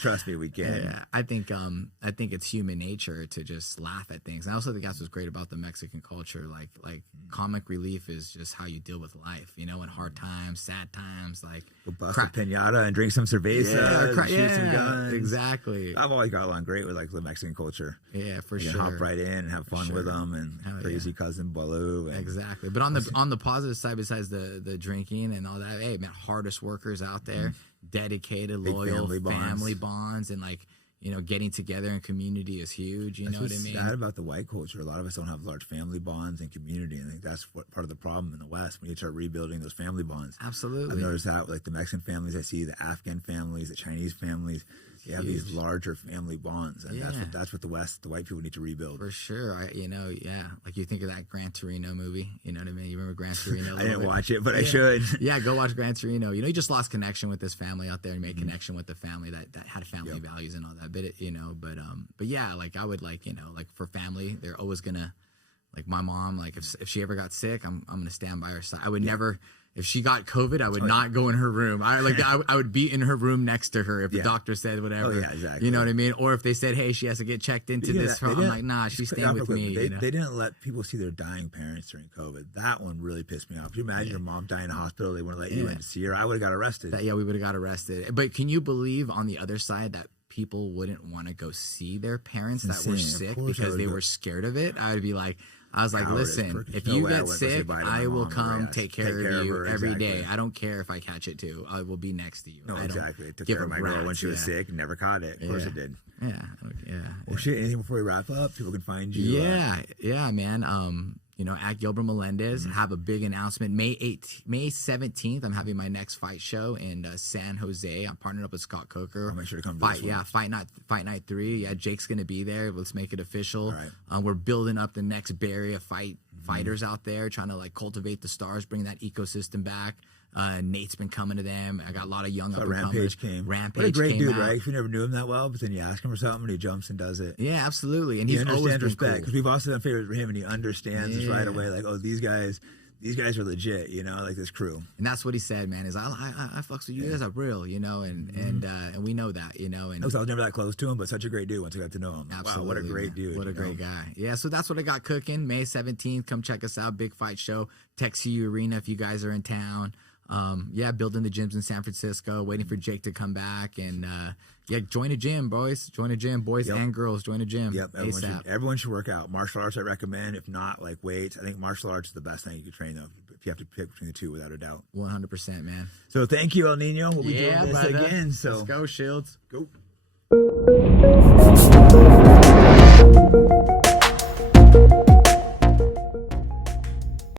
Trust me, we can. Yeah, I think it's human nature to just laugh at things. And I also think that's what's great about the Mexican culture. Like comic relief is just how you deal with life, in hard times, sad times. Like we'll bust a pinata and drink some cerveza, shoot some guns. Exactly. I've always got along great with like the Mexican culture. Yeah, for you sure. Hop right in and have fun with them and crazy cousin Baloo. Exactly. But on the positive side, besides the drinking and all that, hey man, hardest workers out there. Dedicated, loyal, family bonds, and like getting together in community is huge. You know what I mean? That's sad about the white culture. A lot of us don't have large family bonds and community. I think that's part of the problem in the West when you start rebuilding those family bonds. Absolutely, I've noticed that with like the Mexican families I see, the Afghan families, the Chinese families. You have these larger family bonds, and that's what the white people need to rebuild. For sure. Like you think of that Gran Torino movie, you know what I mean? You remember Gran Torino? I didn't watch it, but I should. Yeah, go watch Gran Torino. You know, he just lost connection with his family out there and made connection with the family that had family values and all that. But yeah, like I would like for family, they're always gonna, like my mom, like if she ever got sick, I'm gonna stand by her side. I would never. If she got COVID, I would not go in her room. I would be in her room next to her if the doctor said whatever. Oh, yeah, exactly. You know what I mean? Or if they said, hey, she has to get checked into this. I'm like, nah, she's staying with me. They didn't let people see their dying parents during COVID. That one really pissed me off. Could you imagine your mom dying in a hospital? They want to let you in to see her. I would have got arrested. We would have got arrested. But can you believe on the other side that people wouldn't want to go see their parents that were sick because they were scared of it? I would be like, listen, if you get sick, I will come take care of you every day. I don't care if I catch it too. I will be next to you. No, exactly. Took care of my girl when she was sick. Never caught it. Of course it did. Yeah. Well, shit, anything before we wrap up? People can find you. Yeah, man. At Gilbert Melendez, have a big announcement. May 17th, I'm having my next fight show in San Jose. I'm partnered up with Scott Coker. I'll make sure to come. Fight Night 3. Yeah, Jake's gonna be there. Let's make it official. All right. We're building up the next Bay Area fighters out there, trying to like cultivate the stars, bring that ecosystem back. Nate's been coming to them. I got a lot of young up-and-comers. Rampage came. What a great dude, right? If you never knew him that well, but then you ask him for something and he jumps and does it. Yeah, absolutely. And he understands respect because we've also done favors for him, and he understands us right away. Like, oh, these guys are legit, like this crew. And that's what he said, man. Is I fucks with you guys are real, and we know that, And I was never that close to him, but such a great dude once I got to know him. Absolutely, wow, what a great dude. What a great guy. Yeah, so that's what I got cooking. May 17th. Come check us out. Big fight show. Texas Arena if you guys are in town. Building the gyms in San Francisco, waiting for Jake to come back, and join a gym, boys. Join a gym, boys and girls. Join a gym. Yep, everyone should work out. Martial arts, I recommend. If not, like weights. I think martial arts is the best thing you can train though. If you have to pick between the two, without a doubt. 100%, man. So thank you, El Nino. We'll be doing this again. So let's go, Shields. Go.